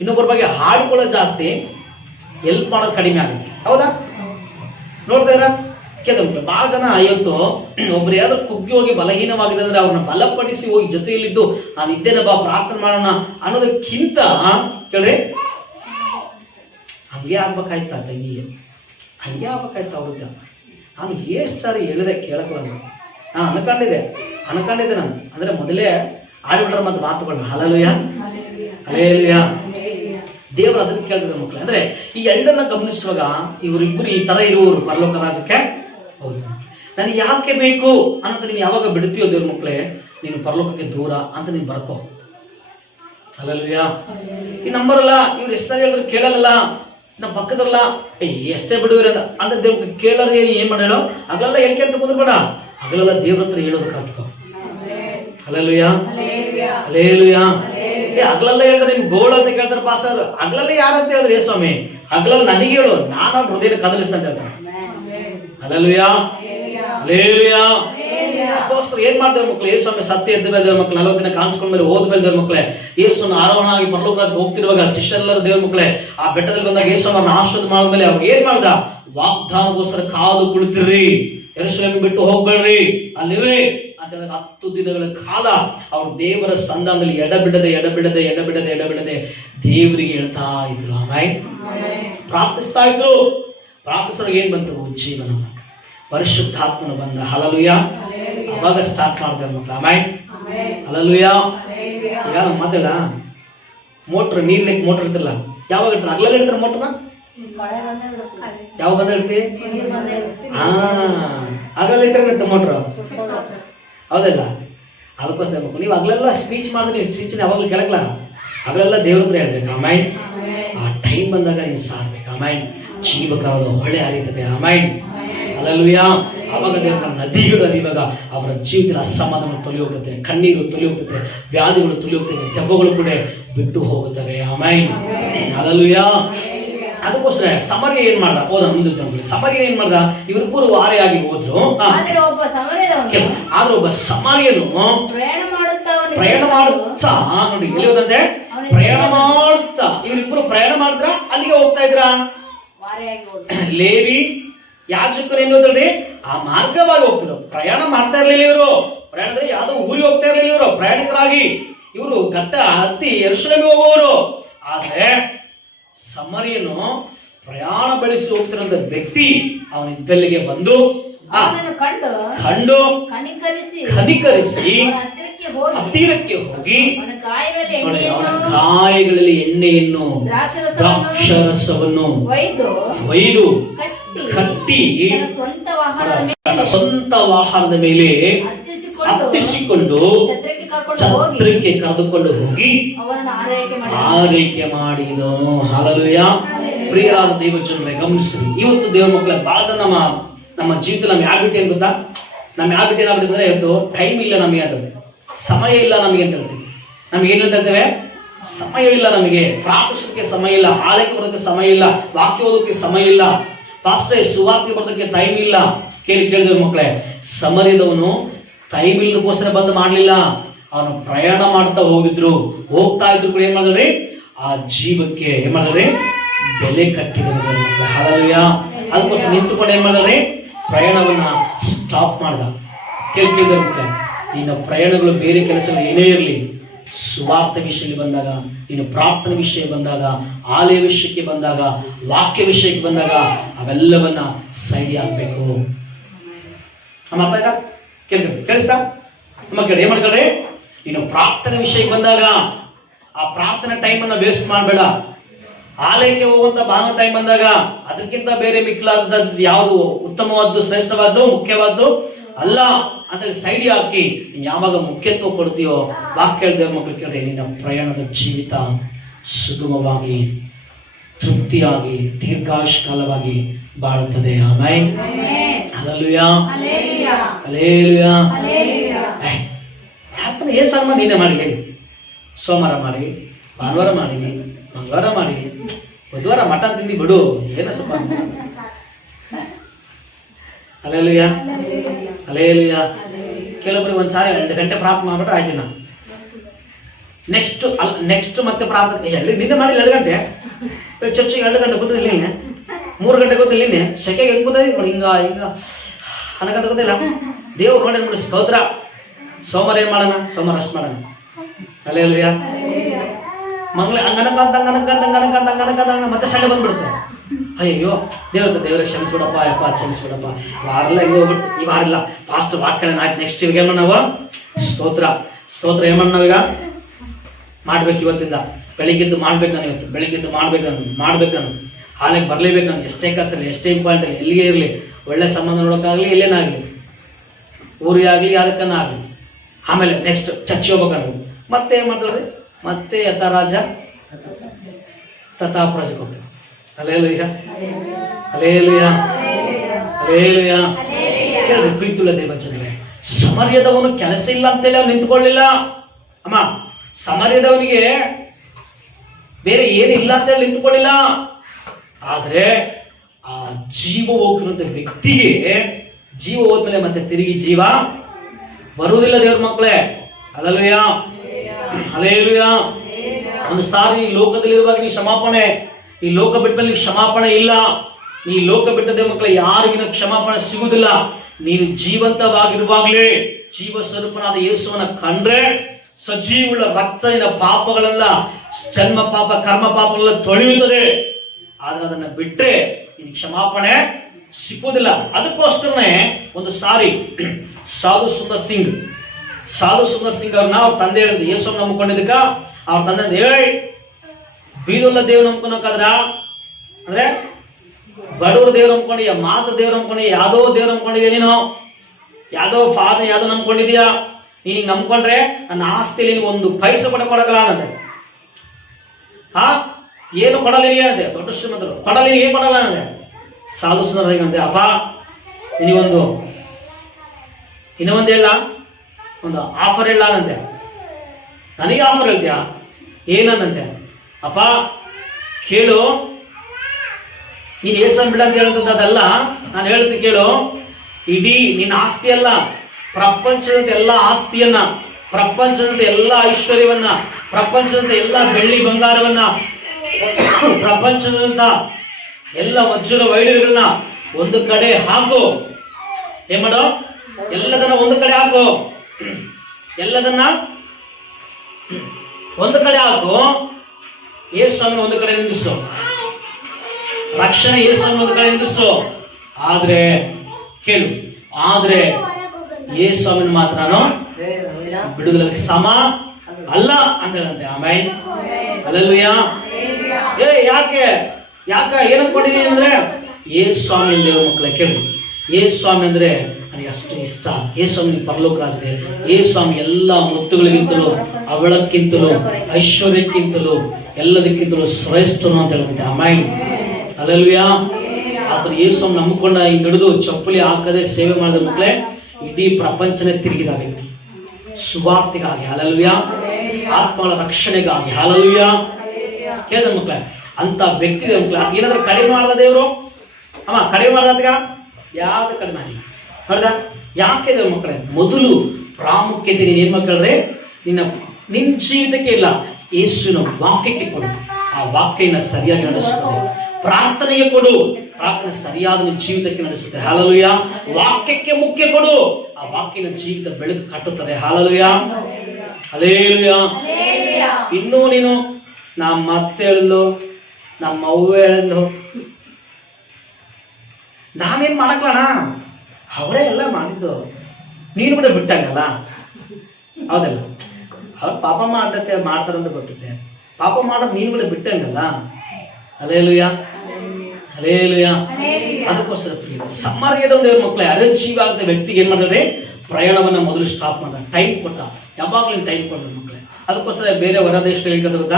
ಇನ್ನೊಬ್ಬರ ಬಗ್ಗೆ ಹಾಡಿಕೊಳ್ಳೋದು ಜಾಸ್ತಿ, ಹೆಲ್ಪ್ ಮಾಡೋದು ಕಡಿಮೆ ಆಗುತ್ತೆ. ಹೌದಾ? ನೋಡ್ತಾ ಇರ ಕೇಳಿದ ಬಹಳ ಜನ ಇವತ್ತು ಒಬ್ರು ಯಾರು ಕುಗ್ಗಿ ಹೋಗಿ ಬಲಹೀನವಾಗಿದೆ ಅಂದ್ರೆ ಅವ್ರನ್ನ ಬಲಪಡಿಸಿ ಹೋಗಿ ಜೊತೆಯಲ್ಲಿದ್ದು ನಾನು ಇದ್ದೇನೆ ಬಾ ಪ್ರಾರ್ಥನೆ ಮಾಡೋಣ ಅನ್ನೋದಕ್ಕಿಂತ ಕೇಳ್ರಿ, ಹಂಗೆ ಆಗ್ಬೇಕಾಯ್ತಾ ತಂಗಿಗೆ, ಹಂಗೆ ಆಗ್ಬೇಕಾಯ್ತಾ ಅವ್ರಿಗೆ. ನಾನು ಎಷ್ಟು ಸಾರಿ ಹೇಳಿದೆ ಕೇಳಕ್ಕಲ್ಲ, ನಾನು ಅನ್ಕೊಂಡಿದ್ದೆ ನಾನು, ಅಂದ್ರೆ ಮೊದಲೇ ಆಡಿಬಿಟ್ರ ಮತ್ತೆ ಮಾತುಗಳನ್ನ. Hallelujah hallelujah. ದೇವರು ಅದನ್ನ ಕೇಳಿದ್ರೆ ಮಕ್ಕಳು, ಅಂದ್ರೆ ಈ ಎರಡನ್ನ ಗಮನಿಸುವಾಗ ಇವರಿಬ್ಬರು ಈ ತರ ಇರುವವರು ಪರಲೋಕ ರಾಜ್ಯಕ್ಕೆ ಹೌದು. ನನಗೆ ಯಾಕೆ ಬೇಕು ಅನ್ನೋದು ನೀನು ಯಾವಾಗ ಬಿಡ್ತೀಯೋ ದೇವ್ರ ಮಕ್ಕಳೇ, ನೀನು ಪರಲೋಕಕ್ಕೆ ದೂರ ಅಂತ ನೀನು ಬರ್ಕೋ. ಹಲ್ಲೆಲೂಯಾ. ಈ ನಂಬರ್ ಅಲ್ಲ, ಇವ್ರು ಎಷ್ಟು ಸಾರಿ ಹೇಳಿದ್ರು ಕೇಳಲ್ಲ, ನಮ್ಮ ಪಕ್ಕದಲ್ಲ ಎಷ್ಟೇ ಬಿಡುವ್ರಿ ಅಂದ್ರೆ ದೇವ್ರ ಕೇಳೋರು ಏನ್ ಮಾಡೋ ಹಗಲೆಲ್ಲ ಹೇಳ್ಕೆ ಅಂತ ಕುಂದ್ರಬೇಡ, ಹಗಲೆಲ್ಲ ದೇವ್ರ ಹತ್ರ ಹೇಳೋದು ಕಲ್ತ್ಕೋ. Hallelujah hallelujah. ಹಗಲೆಲ್ಲ ಹೇಳಿದ್ರೆ ನಿಮ್ಗೆ ಗೋಳು ಅಂತ ಕೇಳ್ತಾರೆ ಪಾಸ್ಟರ್. ಹಗಲೆಲ್ಲ ಯಾರಂತ ಹೇಳಿದ್ರೆ, ಏ ಸ್ವಾಮಿ ಹಗಲೆಲ್ಲ ನನಗೆ ಹೇಳು, ನಾನು ಹೃದಯ ಕದಲಿಸ್ತಾ ಅಂತ ಹೇಳ್ತಾರೆ. Hallelujah hallelujah. ಅದಕ್ಕೋಸ್ಕರ ಏನ್ ಮಾಡ್ದೇವ್ರ ಮಕ್ಕಳು, ಏ ಸ್ವಾಮಿ ಸತ್ಯ ಎದ್ದ ಮೇಲೆ ದೇವ್ರ ಮಕ್ಕಳು 40 ದಿನ ಕಾಣಿಸ್ಕೊಂಡ ಮೇಲೆ ಹೋದ್ಮೇಲೆ ದೇವ್ರ ಮಕ್ಕಳೇ, ಯೇಸುವನ್ನು ಆರೋಹಣವಾಗಿ ಪರಲೋಕ ರಾಜ್ಯಕ್ಕೆ ಹೋಗ್ತಿರುವಾಗ ಶಿಷ್ಯರೆಲ್ಲರೂ ದೇವ್ರ ಮಕ್ಕಳೇ ಆ ಬೆಟ್ಟದಲ್ಲಿ ಬಂದಾಗ ಯೇಸುವನ್ನು ಆಶೀರ್ವಾದ ಮಾಡಿದ್ಮೇಲೆ ಅವ್ರಿಗೆ ಏನ್ ಮಾಡ್ದ, ವಾಗ್ದಾನಗೋಸ್ಕರ ಕಾದು ಕುಳಿತಿರ್ರಿ, ಯೆರೂಸಲೇಮ್ ಬಿಟ್ಟು ಹೋಗ್ಬೇಡ್ರಿ, ಅಲ್ಲಿವ್ರಿ ಅಂತ ಹೇಳಿದ್ರೆ 10 ದಿನಗಳ ಕಾಲ ಅವರು ದೇವರ ಸಂಧಾನದಲ್ಲಿ ಎಡಬಿಡದೆ ದೇವರಿಗೆ ಹೇಳ್ತಾ ಇದ್ರು. ಆಮೇಲೆ ಪ್ರಾರ್ಥಿಸ್ತಾ ಇದ್ರು. ಪ್ರಾರ್ಥಿಸೋರಿಗೆ ಏನ್ ಬಂತು? ಜೀವನ ಬಂತು, ಪರಿಶುದ್ಧಾತ್ಮನು ಬಂದ. ಹಲ್ಲೆಲೂಯ. ಅವಾಗ ಸ್ಟಾರ್ಟ್ ಮಾಡ್ತಾರೆ ಮಕ್ಕಳು. ಆಮೇಲೆ ಹಲ್ಲೆಲೂಯ. ಈಗ ನಮ್ಮ ಮಾತಿಲ್ಲ, ಮೋಟ್ರ್ ನೀರಿನ ಮೋಟರ್ ಇರ್ತಿಲ್ಲ, ಯಾವಾಗ ಇರ್ತಾರೆ? ಹಗಲಲ್ಲಿ ಇರ್ತಾರೆ ಮೋಟ್ರನ? ಯಾವಾಗ ಬಂದ ಇರ್ತಿ? ಹಗಲಲ್ಲಿ ಇಟ್ಟರೆ ಮೋಟ್ರ್, ಹೌದಲ್ಲ? ಅದಕ್ಕೋಸ್ಕರ ನೀವು ಹಗಲೆಲ್ಲ ಸ್ಪೀಚ್ ಮಾಡಿದ್ರೆ ನೀವು ಸ್ಪೀಚ್ ಯಾವಾಗಲೂ ಕೇಳಕ್ಲ, ಹಗಲೆಲ್ಲ ದೇವ್ರ ಹತ್ರ ಹೇಳ್ಬೇಕು. ಆಮೇಲೆ ಆ ಟೈಮ್ ಬಂದಾಗ ನೀನು ಸಾರ್ಬೇಕು. ಆಮೇಲೆ ಜೀವಕವಾದ ಹೊಳೆ ಹರಿತದೆ. ಆಮೇಲೆ ಹಲ್ಲೆಲೂಯ. ಅವಾಗ ದೇವರ ನದಿಗಳು ಹರಿಯುವಾಗ ಅವರ ಜೀವಿತದ ಅಸಮಾಧಾನ ತೊಲಿ ಹೋಗುತ್ತೆ, ಕಣ್ಣೀರು ತೊಲಿ ಹೋಗ್ತದೆ, ವ್ಯಾಧಿಗಳು ತೊಲಿ ಹೋಗ್ತದೆ, ದೆಬ್ಬಗಳು ಕೂಡ ಬಿಟ್ಟು ಹೋಗುತ್ತವೆ. ಆಮೇಲೆ ಹಲ್ಲೆಲೂಯ. ಅದಕ್ಕೋಸ್ಕರ ಸಮರ್ಯ ಏನ್ ಮಾಡ್ದ? ಹೋದ ಮುಂದೆ ಸಮರ್ಯ ಏನ್ ಮಾಡ್ದ? ಇವರಿಬ್ಬರು ವಾರೆಯಾಗಿ ಹೋದ್ರು. ಆದ್ರೆ ಒಬ್ಬ ಸಮರ್ಯನು ಪ್ರಯಾಣ ಮಾಡುತ್ತಾ ನೋಡಿ, ಎಲ್ಲಿ ಹೋದಂತೆ? ಪ್ರಯಾಣ ಮಾಡುತ್ತಾ. ಇವರಿಬ್ಬರು ಪ್ರಯಾಣ ಮಾಡಿದ್ರ ಅಲ್ಲಿಗೆ ಹೋಗ್ತಾ ಇದ್ರ. ಲೇವಿ ಯಾಜಕರು ಏನ್ ಹೋದ್ರಿ? ಆ ಮಾರ್ಗವಾಗಿ ಹೋಗ್ತಿದ್ರು, ಪ್ರಯಾಣ ಮಾಡ್ತಾ ಇರ್ಲಿಲ್ಲ ಇವರು. ಪ್ರಯಾಣದಲ್ಲಿ ಯಾವ್ದೋ ಊರಿಗೆ ಹೋಗ್ತಾ ಇರ್ಲಿಲ್ಲ ಇವರು. ಪ್ರಯಾಣಿಕರಾಗಿ ಇವರು ಘಟ್ಟ ಹತ್ತಿ ಯೆರೂಸಲೇಮಿಗೆ ಹೋಗುವವರು. ಆದ್ರೆ ಸಮರ್ಯನು ಪ್ರಯಾಣ ಬೆಳೆಸಿ ಹೋಗ್ತಿರೋಂಥ ವ್ಯಕ್ತಿ ಅವನಿದ್ದಲ್ಲಿಗೆ ಬಂದು ಕಂಡು ಕನಿಕರಿಸಿ ಹತ್ತಿರಕ್ಕೆ ಹೋಗಿ ಅವನ ಗಾಯಗಳಲ್ಲಿ ಎಣ್ಣೆಯನ್ನು ದ್ರಾಕ್ಷಾರಸವನ್ನು ಒಯ್ದು ಕಟ್ಟಿ ತನ್ನ ಸ್ವಂತ ವಾಹನದ ಮೇಲೆ ಹತ್ತಿಸಿಕೊಂಡು ಛತ್ರಕ್ಕೆ ಕರೆದುಕೊಂಡು ಹೋಗಿ ಆರೈಕೆ ಮಾಡಿದನು. ಹಲ್ಲೆಲೂಯ. ಪ್ರಿಯರಾದ ದೇವಜನರೇ, ಗಮನಿಸ್ರಿ, ಇವತ್ತು ದೇವರ ಮಕ್ಕಳ ಬಹಳ ಜನ ನಮ್ಮ ಜೀವಿತ ನಮ್ಗೆ ಆಗ್ಬಿಟ್ಟು ಏನ್ ಗೊತ್ತಾ? ನಮ್ಗೆ ಆಗ್ಬಿಟ್ಟು ಏನಾಗ್ಬಿಟ್ಟಿದ್ರೆ ಇವತ್ತು ಟೈಮ್ ಇಲ್ಲ ನಮಗೆ, ಅದು ಸಮಯ ಇಲ್ಲ ನಮಗೆ ಅಂತ ಹೇಳ್ತೀವಿ. ನಮ್ಗೆ ಏನ್ ಹೇಳ್ತಾ ಇದ್ದೇವೆ? ಸಮಯ ಇಲ್ಲ ನಮಗೆ, ಪ್ರಾರ್ಥಿಸೋಕೆ ಸಮಯ ಇಲ್ಲ, ಆಲಯಕ್ಕೆ ಬರೋದಕ್ಕೆ ಸಮಯ ಇಲ್ಲ, ವಾಕ್ಯ ಓದೋಕೆ ಸಮಯ ಇಲ್ಲ, ಪಾಸ್ಟರ್ ಸುವಾರ್ತೆ ಬರೋದಕ್ಕೆ ಟೈಮ್ ಇಲ್ಲ. ಕೇಳಿದೇವ್ ಮಕ್ಕಳೇ, ಸಮರ್ಯದವನು ಟೈಮ್ ಇಲ್ಲದಕ್ಕೋಸ್ಕರ ಬಂದ್ ಮಾಡ್ಲಿಲ್ಲ, ಅವನು ಪ್ರಯಾಣ ಮಾಡ್ತಾ ಹೋಗ್ತಾ ಇದ್ರು ಕೂಡ ಏನ್ ಮಾಡಿದ್ರಿ? ಆ ಜೀವಕ್ಕೆ ಏನ್ ಮಾಡಿದ್ರಿ? ಬೆಲೆ ಕಟ್ಟಿದ್ರು. ಹಲ್ಲೆಲೂಯ. ಅದಕ್ಕೋಸ್ಕರ ನಿಂತುಕೊಂಡು ಏನ್ ಮಾಡಿದ್ರಿ? ಪ್ರಯಾಣವನ್ನ ಸ್ಟಾಪ್ ಮಾಡ್ದ. ಕೇಳ್ತಿದ್ರು ಮಕ್ಕಳೇ, ನಿನ್ನ ಪ್ರಯಾಣಗಳು ಬೇರೆ ಕೆಲಸಗಳು ಏನೇ ಇರಲಿ, ಸುವಾರ್ಥ ವಿಷಯಕ್ಕೆ ಬಂದಾಗ, ನೀನು ಪ್ರಾರ್ಥನೆ ವಿಷಯ ಬಂದಾಗ, ಆಲಯ ವಿಷಯಕ್ಕೆ ಬಂದಾಗ, ವಾಕ್ಯ ವಿಷಯಕ್ಕೆ ಬಂದಾಗ ಅವೆಲ್ಲವನ್ನ ಸರಿ ಆಗ್ಬೇಕು. ಕೇಳಿಸ್ತಾ? ಏನ್ ಮಾಡ್ಕೊಳ್ರಿ? ನೀನು ಪ್ರಾರ್ಥನೆ ವಿಷಯಕ್ಕೆ ಬಂದಾಗ ಆ ಪ್ರಾರ್ಥನೆ ಟೈಮ್ ಅನ್ನ ವೇಸ್ಟ್ ಮಾಡಬೇಡ. ಆಲಯಕ್ಕೆ ಹೋಗುವಂತ ಭಾನುವಾರ ಟೈಮ್ ಬಂದಾಗ ಅದಕ್ಕಿಂತ ಬೇರೆ ಮಿಕ್ಲಾದ ಯಾವುದು ಉತ್ತಮವಾದ್ದು, ಶ್ರೇಷ್ಠವಾದ್ದು, ಮುಖ್ಯವಾದ್ದು ಅಲ್ಲ ಅಂತೇಳಿ ಸೈಡ್ ಹಾಕಿ ನೀನ್ ಯಾವಾಗ ಮುಖ್ಯತ್ವ ಕೊಡ್ತೀಯೋ, ವಾಕ್ಯ ದೇವ್ರ ಮಕ್ಕಳು ಕೇಳಿ, ನಿನ್ನ ಪ್ರಯಾಣದ ಜೀವಿತ ಸುಗಮವಾಗಿ, ತೃಪ್ತಿಯಾಗಿ, ದೀರ್ಘಾಯುಷ್ಕಾಲವಾಗಿ ಬಾಳುತ್ತದೆ. ಆಮೆನ್. ಹಲ್ಲೆಲೂಯ. ಹಲ್ಲೆಲೂಯ. ಪ್ರಾರ್ಥನೆ ಏನ್ ಸಾಲ ನೀನೇ ಮಾಡಿ ಹೇಳಿ. ಸೋಮವಾರ ಮಾಡಿ, ಭಾನುವಾರ ಮಾಡಿ, ಮಂಗಳವಾರ ಮಾಡಿ, ಬುಧವಾರ ಮಟನ್ ತಿಂದಿ ಬಿಡು, ಏನ ಸ್ವಲ್ಪ. ಹಲ್ಲೆಲೂಯ. ಹಲ್ಲೆಲೂಯ. ಕೆಲವೊಬ್ಬರಿಗೆ ಒಂದ್ಸಾರಿ 2 ಗಂಟೆ ಪ್ರಾರ್ಥನೆ ಮಾಡ್ಬಿಟ್ರೆ ಆಯ್ತು. ನಾ ನೆಕ್ಸ್ಟ್ ಮತ್ತೆ ಪ್ರಾರ್ಥನೆ ನಿನ್ನೆ ಮಾಡಿ 2 ಗಂಟೆ ಚರ್ಚೆಗೆ 2 ಗಂಟೆ ಗೊತ್ತಿಲ್ಲ, 3 ಗಂಟೆ ಗೊತ್ತಿಲ್ಲ, ಸೆಕೆಗೆ ಹೆಂಗ್ ಗೊತ್ತಾಯ್ತು ಹಿಂಗ ಅನ್ನಕಂತ ಗೊತ್ತಿಲ್ಲ. ದೇವ್ರು ನೋಡಿ ಸ್ತೋತ್ರ. ಸೋಮವಾರ ಏನ್ ಮಾಡೋಣ? ಸೋಮವಾರ ಅಷ್ಟು ಮಾಡೋಣ. ಹಲ್ಲೆಲೂಯ. ಮಂಗಳ ಅಂಗನಕಂತ ಮತ್ತೆ ಸಂಡೆ ಬಂದ್ಬಿಡುತ್ತೆ. ಅಯ್ಯೋ ದೇವ್ರ ಕ್ಷಮಿಸ್ಬಿಡಪ್ಪ, ಯಪ್ಪ ಕ್ಷಮಿಸ್ಬಿಡಪ್ಪ, ವಾರೆಲ್ಲ ಹಿಂಗೆ ಹೋಗ್ಬಿಡ್ತು. ಈ ವಾರ ಇಲ್ಲ ಫಾಸ್ಟ್ ವಾಕ್ಯ ಆಯ್ತು. ನೆಕ್ಸ್ಟ್ ಇವಾಗ ಏನ್ ನಾವು ಸ್ತೋತ್ರ ಏನ್ ಮಾಡ ನಾವೀಗ ಮಾಡ್ಬೇಕು. ಇವತ್ತಿಂದ ಬೆಳಿಗ್ಗೆದ್ದು ಮಾಡ್ಬೇಕು. ನಾನು ಇವತ್ತು ಬೆಳಿಗ್ಗೆದ್ದು ಮಾಡ್ಬೇಕು. ನಾನು ಹಾಲಿಗೆ ಬರ್ಲೇಬೇಕು. ನಾನು ಎಷ್ಟೇ ಕೆಲಸ ಇರಲಿ, ಎಷ್ಟೇ ಇಂಪಾರ್ಟೆಂಟ್ ಇರಲಿ, ಎಲ್ಲಿಗೆ ಇರಲಿ, ಒಳ್ಳೆ ಸಂಬಂಧ ನೋಡೋಕ್ಕಾಗಲಿ, ಎಲ್ಲೇನಾಗಲಿ, ಊರಿಗೆ ಆಗಲಿ, ಯಾವುದಕ್ಕನ್ನ ಆಗಲಿ. ಆಮೇಲೆ ನೆಕ್ಸ್ಟ್ ಚರ್ಚೆ ಹೋಗ್ಬೇಕಂದ್ರೆ ಮತ್ತೆ ಏನ್ ಮಾಡ್ತಾರೆ? ಮತ್ತೆ ಯಥಾ ರಾಜ ತಥಾ ಪ್ರಜೆಗೆ ಹೋಗ್ತಾರೆ. ಹಲ್ಲೆಲೂಯ. ಹಲ್ಲೆಲೂಯ. ಹಲ್ಲೆಲೂಯ. ಕೇಳಿದ್ರೆ ಪ್ರೀತಿಯುಳ್ಳ ದೇವಜನರೇ, ಸಮರ್ಯದವನು ಕೆಲಸ ಇಲ್ಲ ಅಂತೇಳಿ ಅವ್ನು ನಿಂತ್ಕೊಳ್ಳಿಲ್ಲ. ಅಮ್ಮ, ಸಮರ್ಯದವನಿಗೆ ಬೇರೆ ಏನಿಲ್ಲ ಅಂತೇಳಿ ನಿಂತ್ಕೊಳ್ಳಿಲ್ಲ. ಆದ್ರೆ ಆ ಜೀವ ಹೋಗ್ತಿರುವಂತ ವ್ಯಕ್ತಿಗೆ ಜೀವ ಹೋದ್ಮೇಲೆ ಮತ್ತೆ ತಿರುಗಿ ಜೀವ ಬರುವುದಿಲ್ಲ ದೇವ್ರ ಮಕ್ಕಳೇ. ಹಲ್ಲೆಲೂಯ. ಹಲ್ಲೆಲೂಯ. ಒಂದು ಸಾರಿ ಈ ಲೋಕದಲ್ಲಿರುವಾಗ ನೀ ಕ್ಷಮಾಪಣೆ, ಈ ಲೋಕ ಬಿಟ್ಟ ಮೇಲೆ ಕ್ಷಮಾಪಣೆ ಇಲ್ಲ. ಈ ಲೋಕ ಬಿಟ್ಟದೆ ಮಕ್ಕಳ ಯಾರಿಗಿನ ಕ್ಷಮಾಪಣೆ ಸಿಗುವುದಿಲ್ಲ. ನೀನು ಜೀವಂತವಾಗಿರುವಾಗಲೇ ಜೀವ ಸ್ವರೂಪನಾದ ಯೇಸುವನ್ನ ಕಂಡ್ರೆ ಸಜೀವುಳ್ಳ ರಕ್ತದ ಪಾಪಗಳೆಲ್ಲ, ಜನ್ಮ ಪಾಪ ಕರ್ಮ ಪಾಪಗಳೆಲ್ಲ ತೊಳೆಯುತ್ತದೆ. ಆದ್ರೆ ಅದನ್ನ ಬಿಟ್ರೆ ಇನ್ನು ಕ್ಷಮಾಪಣೆ ಸಿಕ್ಕುವುದಿಲ್ಲ. ಅದಕ್ಕೋಸ್ಕರನೇ ಒಂದು ಸಾರಿ ಸಾಧು ಸುಂದರ್ ಸಿಂಗ್ ಅವ್ರನ್ನ ಅವ್ರ ತಂದೆ ಹೇಳಿದ್ರು, ಯೇಸು ನಂಬ್ಕೊಂಡಿದ್ದಕ್ಕ ಅವ್ರ ತಂದೆ ಬೀದಲ್ಲ ದೇವ್ರು ನಂಬ್ಕೊಳಕಾದ್ರ ಅಂದ್ರೆ ಬಡವ್ರ ದೇವ್ರು ನಂಬ್ಕೊಂಡಿದ್ಯಾ, ಮಾತ್ರ ದೇವ್ರು ನಂಬ್ಕೊಂಡಿದ್ಯಾ, ಯಾವ್ದೋ ದೇವ್ರು ನಂಬ್ಕೊಂಡಿದ್ಯಾ, ನೀನು ಯಾವ್ದೋ ಫಾದರ್ ಯಾವ್ದೋ ನಂಬ್ಕೊಂಡಿದ್ಯಾ, ನೀನಿಗೆ ನಂಬ್ಕೊಂಡ್ರೆ ನನ್ನ ಆಸ್ತಿಯಲ್ಲಿ ಒಂದು ಪೈಸೆ ಕೂಡ ಕೊಡಕಲ್ಲ ಅನ್ನಂತೆ. ಏನು ಕೊಡಲ್ಲ ಅಂತೆ, ದೊಡ್ಡ ಶ್ರೀಮಂತರು ಕೊಡಲ್ಲ, ಏನ್ ಕೊಡಲ್ಲ ಅನ್ನಂತೆ. ಸಾಧು ಸುಂದರಂತೆ, ಅಪ್ಪ ನಿನಗೊಂದು ಇನ್ನೊಂದು ಹೇಳ, ಒಂದು ಆಫರ್ ಹೇಳ ಅನ್ನಂತೆ. ನನಗೆ ಆಫರ್ ಹೇಳ್ತೀಯಾ? ಏನಂತೆ? ಅಪ್ಪ ಕೇಳು, ನೀನು ಏಸನ್ ಬಿಡ ಅಂತ ಹೇಳ್ತದಲ್ಲ, ನಾನು ಹೇಳ್ತೀನಿ ಕೇಳು. ಇಡೀ ನಿನ್ನ ಆಸ್ತಿ ಅಲ್ಲ, ಪ್ರಪಂಚದಂತ ಎಲ್ಲ ಆಸ್ತಿಯನ್ನ, ಪ್ರಪಂಚದಂತ ಎಲ್ಲ ಐಶ್ವರ್ಯವನ್ನ, ಪ್ರಪಂಚದಂತ ಎಲ್ಲ ಬೆಳ್ಳಿ ಬಂಗಾರವನ್ನ, ಪ್ರಪಂಚದಂತ ಎಲ್ಲ ವಜ್ರ ವೈಢೂರ್ಯಗಳನ್ನ ಒಂದು ಕಡೆ ಹಾಕು. ಏನ್ ಮಾಡೋ? ಎಲ್ಲದನ್ನ ಒಂದು ಕಡೆ ಹಾಕು, ಎಲ್ಲದನ್ನ ಒಂದು ಕಡೆ ಹಾಕು. ಯೇಸುವನ್ನು ಒಂದು ಕಡೆ ನಿಂದಿಸು, ರಕ್ಷಣೆ ಯೇಸುವನ್ನು ಒಂದು ಕಡೆ ನಿಂದಿಸು. ಆದ್ರೆ ಕೇಳು, ಆದ್ರೆ ಯೇಸುವನ್ನು ಮಾತ್ರ ನಾನು ಬಿಡುವುದಕ್ಕೆ ಸಮ ಅಲ್ಲ ಅಂತ ಹೇಳಂತೆ. ಆಮೇಲೆ ಹಲ್ಲೆಲೂಯಾ. ಯಾಕೆ ಏನ್ ಅನ್ಕೊಂಡಿದೀನಿ ಅಂದ್ರೆ, ಯೇಸು ಸ್ವಾಮಿ ದೇವರ ಮಕ್ಕಳ ಕೇಳು, ಯೇಸು ಸ್ವಾಮಿ ಅಂದ್ರೆ ನನಗೆ ಅಷ್ಟು ಇಷ್ಟ. ಯೇಸು ಸ್ವಾಮಿ ಪರಲೋಕ ರಾಜನೇ, ಯೇಸು ಸ್ವಾಮಿ ಎಲ್ಲ ಮುತ್ತುಗಳಿಗಿಂತಲೂ, ಅವಳಕ್ಕಿಂತಲೂ, ಐಶ್ವರ್ಯಕ್ಕಿಂತಲೂ, ಎಲ್ಲದಕ್ಕಿಂತಲೂ ಶ್ರೇಷ್ಠನು ಅಂತ ಹೇಳುತ್ತೆ. ಆಮೇಲೆ ಹಲ್ಲೆಲೂಯಾ. ಆತರ ಯೇಸು ಸ್ವಾಮಿ ನಂಬಿಕೊಂಡ ಹಿಡಿದು ಚಪ್ಪಲಿ ಹಾಕದೆ ಸೇವೆ ಮಾಡಿದ ಮಕ್ಕಳೇ ಇಡೀ ಪ್ರಪಂಚನೇ ತಿರುಗಿದ ವ್ಯಕ್ತಿ, ಸುವಾರ್ತೆಗಾಗಿ. ಹಲ್ಲೆಲೂಯಾ. ಆತ್ಮಗಳ ರಕ್ಷಣೆಗಾಗಿ. ಹಲ್ಲೆಲೂಯಾ. ಕೇಳಿದ ಮಕ್ಕಳೇ, ಅಂತ ವ್ಯಕ್ತಿ ಮಕ್ಕಳು ಏನಾದ್ರೂ ಕಡಿಮೆ ಮಾಡ್ದ ದೇವರು? ಕಡಿಮೆ ಮಾಡ್ದಾಗ ಯಾವ್ದು ಕಡಿಮೆ ಆಗಿಲ್ಲ ನೋಡ್ದ. ಯಾಕೆ ಮಕ್ಕಳೇ, ಮೊದಲು ಪ್ರಾಮುಖ್ಯತೆ ನೀನ್ ಏನ್ ಮಕ್ಕಳ್ರೆ, ನಿನ್ನ ಜೀವಿತಕ್ಕೆ ಇಲ್ಲ, ಯೇಸುವಿನ ವಾಕ್ಯಕ್ಕೆ ಕೊಡು. ಆ ವಾಕ್ಯನ ಸರಿಯಾಗಿ ನಡೆಸುತ್ತದೆ. ಪ್ರಾರ್ಥನೆಗೆ ಕೊಡು, ಪ್ರಾರ್ಥನೆ ಸರಿಯಾದ ನಿನ್ನ ಜೀವಿತಕ್ಕೆ ನಡೆಸುತ್ತೆ. ಹಲ್ಲೆಲೂಯಾ. ವಾಕ್ಯಕ್ಕೆ ಮುಖ್ಯ ಕೊಡು, ಆ ವಾಕ್ಯನ ಜೀವಿತ ಬೆಳಕು ಕಟ್ಟುತ್ತದೆ. ಹಲ್ಲೆಲೂಯಾ. ಹಲ್ಲೆಲೂಯಾ. ಇನ್ನೂ ನೀನು ನಮ್ಮ ಮತ್ತೆ ಹೇಳಿದ್ಲು, ನಮ್ಮ ಅವ್ವ ಹೇಳಿದ್ಲು, ನಾನೇನ್ ಮಾಡಕ್ಲಣ, ಅವರೇ ಎಲ್ಲ ಮಾಡಿದ್ದು, ನೀನು ಕೂಡ ಬಿಟ್ಟಂಗಲ್ಲ. ಹೌದಲ್ಲ? ಅವ್ರು ಪಾಪ ಮಾಡ್ತಾರಂತ ಗೊತ್ತಿದೆ, ಪಾಪ ಮಾಡೋದು ನೀನು ಕೂಡ ಬಿಟ್ಟಂಗಲ್ಲ. ಹಲ್ಲೆಲೂಯಾ. ಹಲ್ಲೆಲೂಯಾ. ಅದಕ್ಕೋಸ್ಕರ ಸಮರ್ಯದ ಒಂದು ಮಕ್ಕಳೇ, ಅರಜೀವ ಆಗದ ವ್ಯಕ್ತಿಗೆ ಏನ್ ಮಾಡಿದ್ರೆ, ಪ್ರಯಾಣವನ್ನ ಮೊದಲು ಸ್ಟಾಪ್ ಮಾಡ, ಟೈಮ್ ಕೊಟ್ಟ. ಯಾವಾಗಲೂ ಟೈಮ್ ಕೊಡ್ರಿ ಮಕ್ಕಳೇ. ಅದಕ್ಕೋಸ್ಕರ ಬೇರೆ ಹೊರ ದೇಶದಲ್ಲಿ ಹೇಳ್ಕೊತ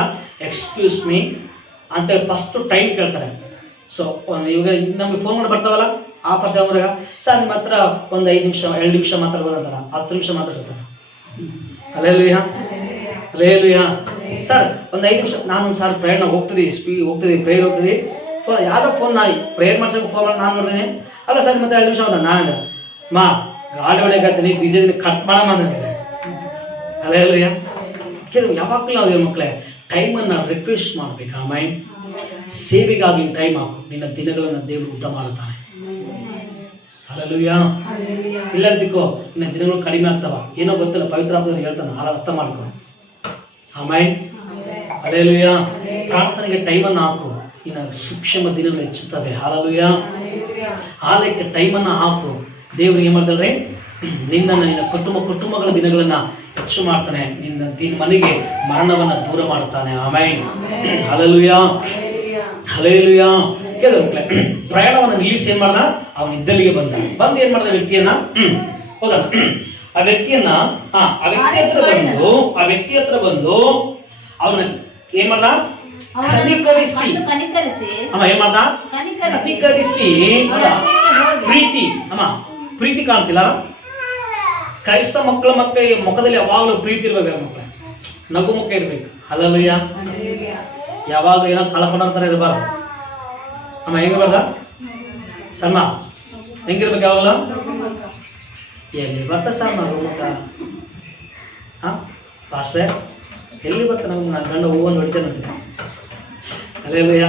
ಎಕ್ಸ್ಕ್ಯೂಸ್ ಮೀ ಅಂತೇಳಿ ಫಸ್ಟ್ ಟೈಮ್ ಕೇಳ್ತಾರೆ. ಸೊ ಇವಾಗ ನಮ್ಗೆ ಫೋನ್ ಮಾಡಿ ಬರ್ತಾವಲ್ಲ ಆಫರ್ಸ್ ಅವ್ರಿಗೆ, ಸರ್ ನಿಮ್ಮ ಹತ್ರ ಒಂದು 5 ನಿಮಿಷ 2 ನಿಮಿಷ ಮಾತಾಡ್ಬೋದಂತಾರ, 10 ನಿಮಿಷ ಮಾತಾಡ್ತಾರೆ. ಹಲ್ಲೆಲೂಯಾ. ಹಲ್ಲೆಲೂಯಾ. ಸರ್ ಒಂದು 5 ನಿಮಿಷ, ನಾನು ಸರ್ ಪ್ರಯಾಣ ಹೋಗ್ತಿದ್ವಿ ಪ್ರೇಯರ್ ಹೋಗ್ತಿದ್ವಿ, ಯಾವ್ದೋ ಫೋನ್ ನಾನು ಪ್ರೇಯರ್ ಮಾಡ್ಸೋಕೆ ಫೋನ್ ಮಾಡಿ ನಾನು ನೋಡ್ತೀನಿ, ಅಲ್ಲ ಸರ್ ಮತ್ತೆ 2 ನಿಮಿಷ ಹೋದ. ನಾನು ಗಾಡಿ ಹೊಡೆಯಕತ್ತೀನಿ, ಬಿಸಿ ಕಟ್ ಮಾಡಮ್ಮ ಅಂತಂದಿದೆ. ಹಲ್ಲೆಲೂಯಾ. ಕೆಲವು ಯಾವಾಗಲೂ ನಾವು ಮಕ್ಕಳೇ ಟೈಮನ್ನು ರಿಕ್ವೆಸ್ಟ್ ಮಾಡ್ಬೇಕು. ಆಮೇಲೆ ಸೇವೆಗಾಗಿ ಟೈಮ್ ಹಾಕು, ನಿನ್ನ ದಿನಗಳನ್ನು ದೇವರು ಉದ್ದ ಮಾಡುತ್ತಾನೆ. ಹಲ್ಲೆಲೂಯಾ. ಇಲ್ಲದಿಕ್ಕೋ ನಿನ್ನ ದಿನಗಳು ಕಡಿಮೆ ಆಗ್ತಾವ, ಏನೋ ಗೊತ್ತಿಲ್ಲ, ಪವಿತ್ರ ಹೇಳ್ತಾನೆ, ಅರ್ಥ ಮಾಡ್ಕೊ. ಆಮೇಲೆ ಹಲ್ಲೆಲೂಯಾ. ಪ್ರಾರ್ಥನೆಗೆ ಟೈಮನ್ನು ಹಾಕು, ನಿನ್ನ ಸೂಕ್ಷ್ಮ ದಿನಗಳು ಹೆಚ್ಚುತ್ತವೆ. ಹಲ್ಲೆಲೂಯಾ. ಆಲಯಕ್ಕೆ ಟೈಮನ್ನು ಹಾಕು. ದೇವರು ಏನ್ ಮಾಡ್ತಾರೆ, ನಿನ್ನ ಕುಟುಂಬಗಳ ದಿನಗಳನ್ನ ಹೆಚ್ಚು ಮಾಡ್ತಾನೆ, ನಿನ್ನ ಮನೆಗೆ ಮರಣವನ್ನ ದೂರ ಮಾಡುತ್ತಾನೆ. ಆಮೇಲೆ ಹಲ್ಲೆಲೂಯಾ. ಹಲ್ಲೆಲೂಯಾ. ಕೆಲವು ಪ್ರಯಾಣವನ್ನು ನಿಲ್ಲಿಸಿ ಏನ್ ಮಾಡ್ದ, ಅವನ ಇದ್ದಲ್ಲಿಗೆ ಬಂದು ಏನ್ ಮಾಡ್ದ, ವ್ಯಕ್ತಿಯನ್ನ ಹೌದಾ, ಆ ವ್ಯಕ್ತಿ ಹತ್ರ ಬಂದು ಅವನ ಏನ್ ಮಾಡ್ದ, ಕನಿಕರಿಸಿ ಏನ್ ಮಾಡ್ದ, ಕನಿಕರಿಸಿ ಪ್ರೀತಿ ಕಾಣ್ತಿಲ್ಲ. ಕ್ರೈಸ್ತ ಮಕ್ಕಳ ಮುಖದಲ್ಲಿ ಯಾವಾಗಲೂ ಪ್ರೀತಿ ಇರ್ಬೇಕು, ಮಕ್ಕಳ ನಗು ಮುಖ ಇರ್ಬೇಕು. ಹಲ್ಲೆಲೂಯಾ. ಯಾವಾಗ ಏನೋ ಕಳ್ಕೊಂಡಂತಾರೆ ಇರಬಾರ್ದು. ಹೆಂಗ ಬರ್ದ ಸಲ್ಮ ಹೆಂಗಿರ್ಬೇಕು, ಯಾವಾಗಲೂ ಎಲ್ಲಿ ಬರ್ತ ಸರ್ ನಗು ಮುಖ? ಪಾಸ್ಟ್ರೆ ಎಲ್ಲಿ ಬರ್ತ ನಗು? ನನ್ನ ಗಂಡ ಹೂವನ್ನು ಹೊಡಿತೇನೆ ಅಂತ. ಹಲ್ಲೆಲೂಯಾ.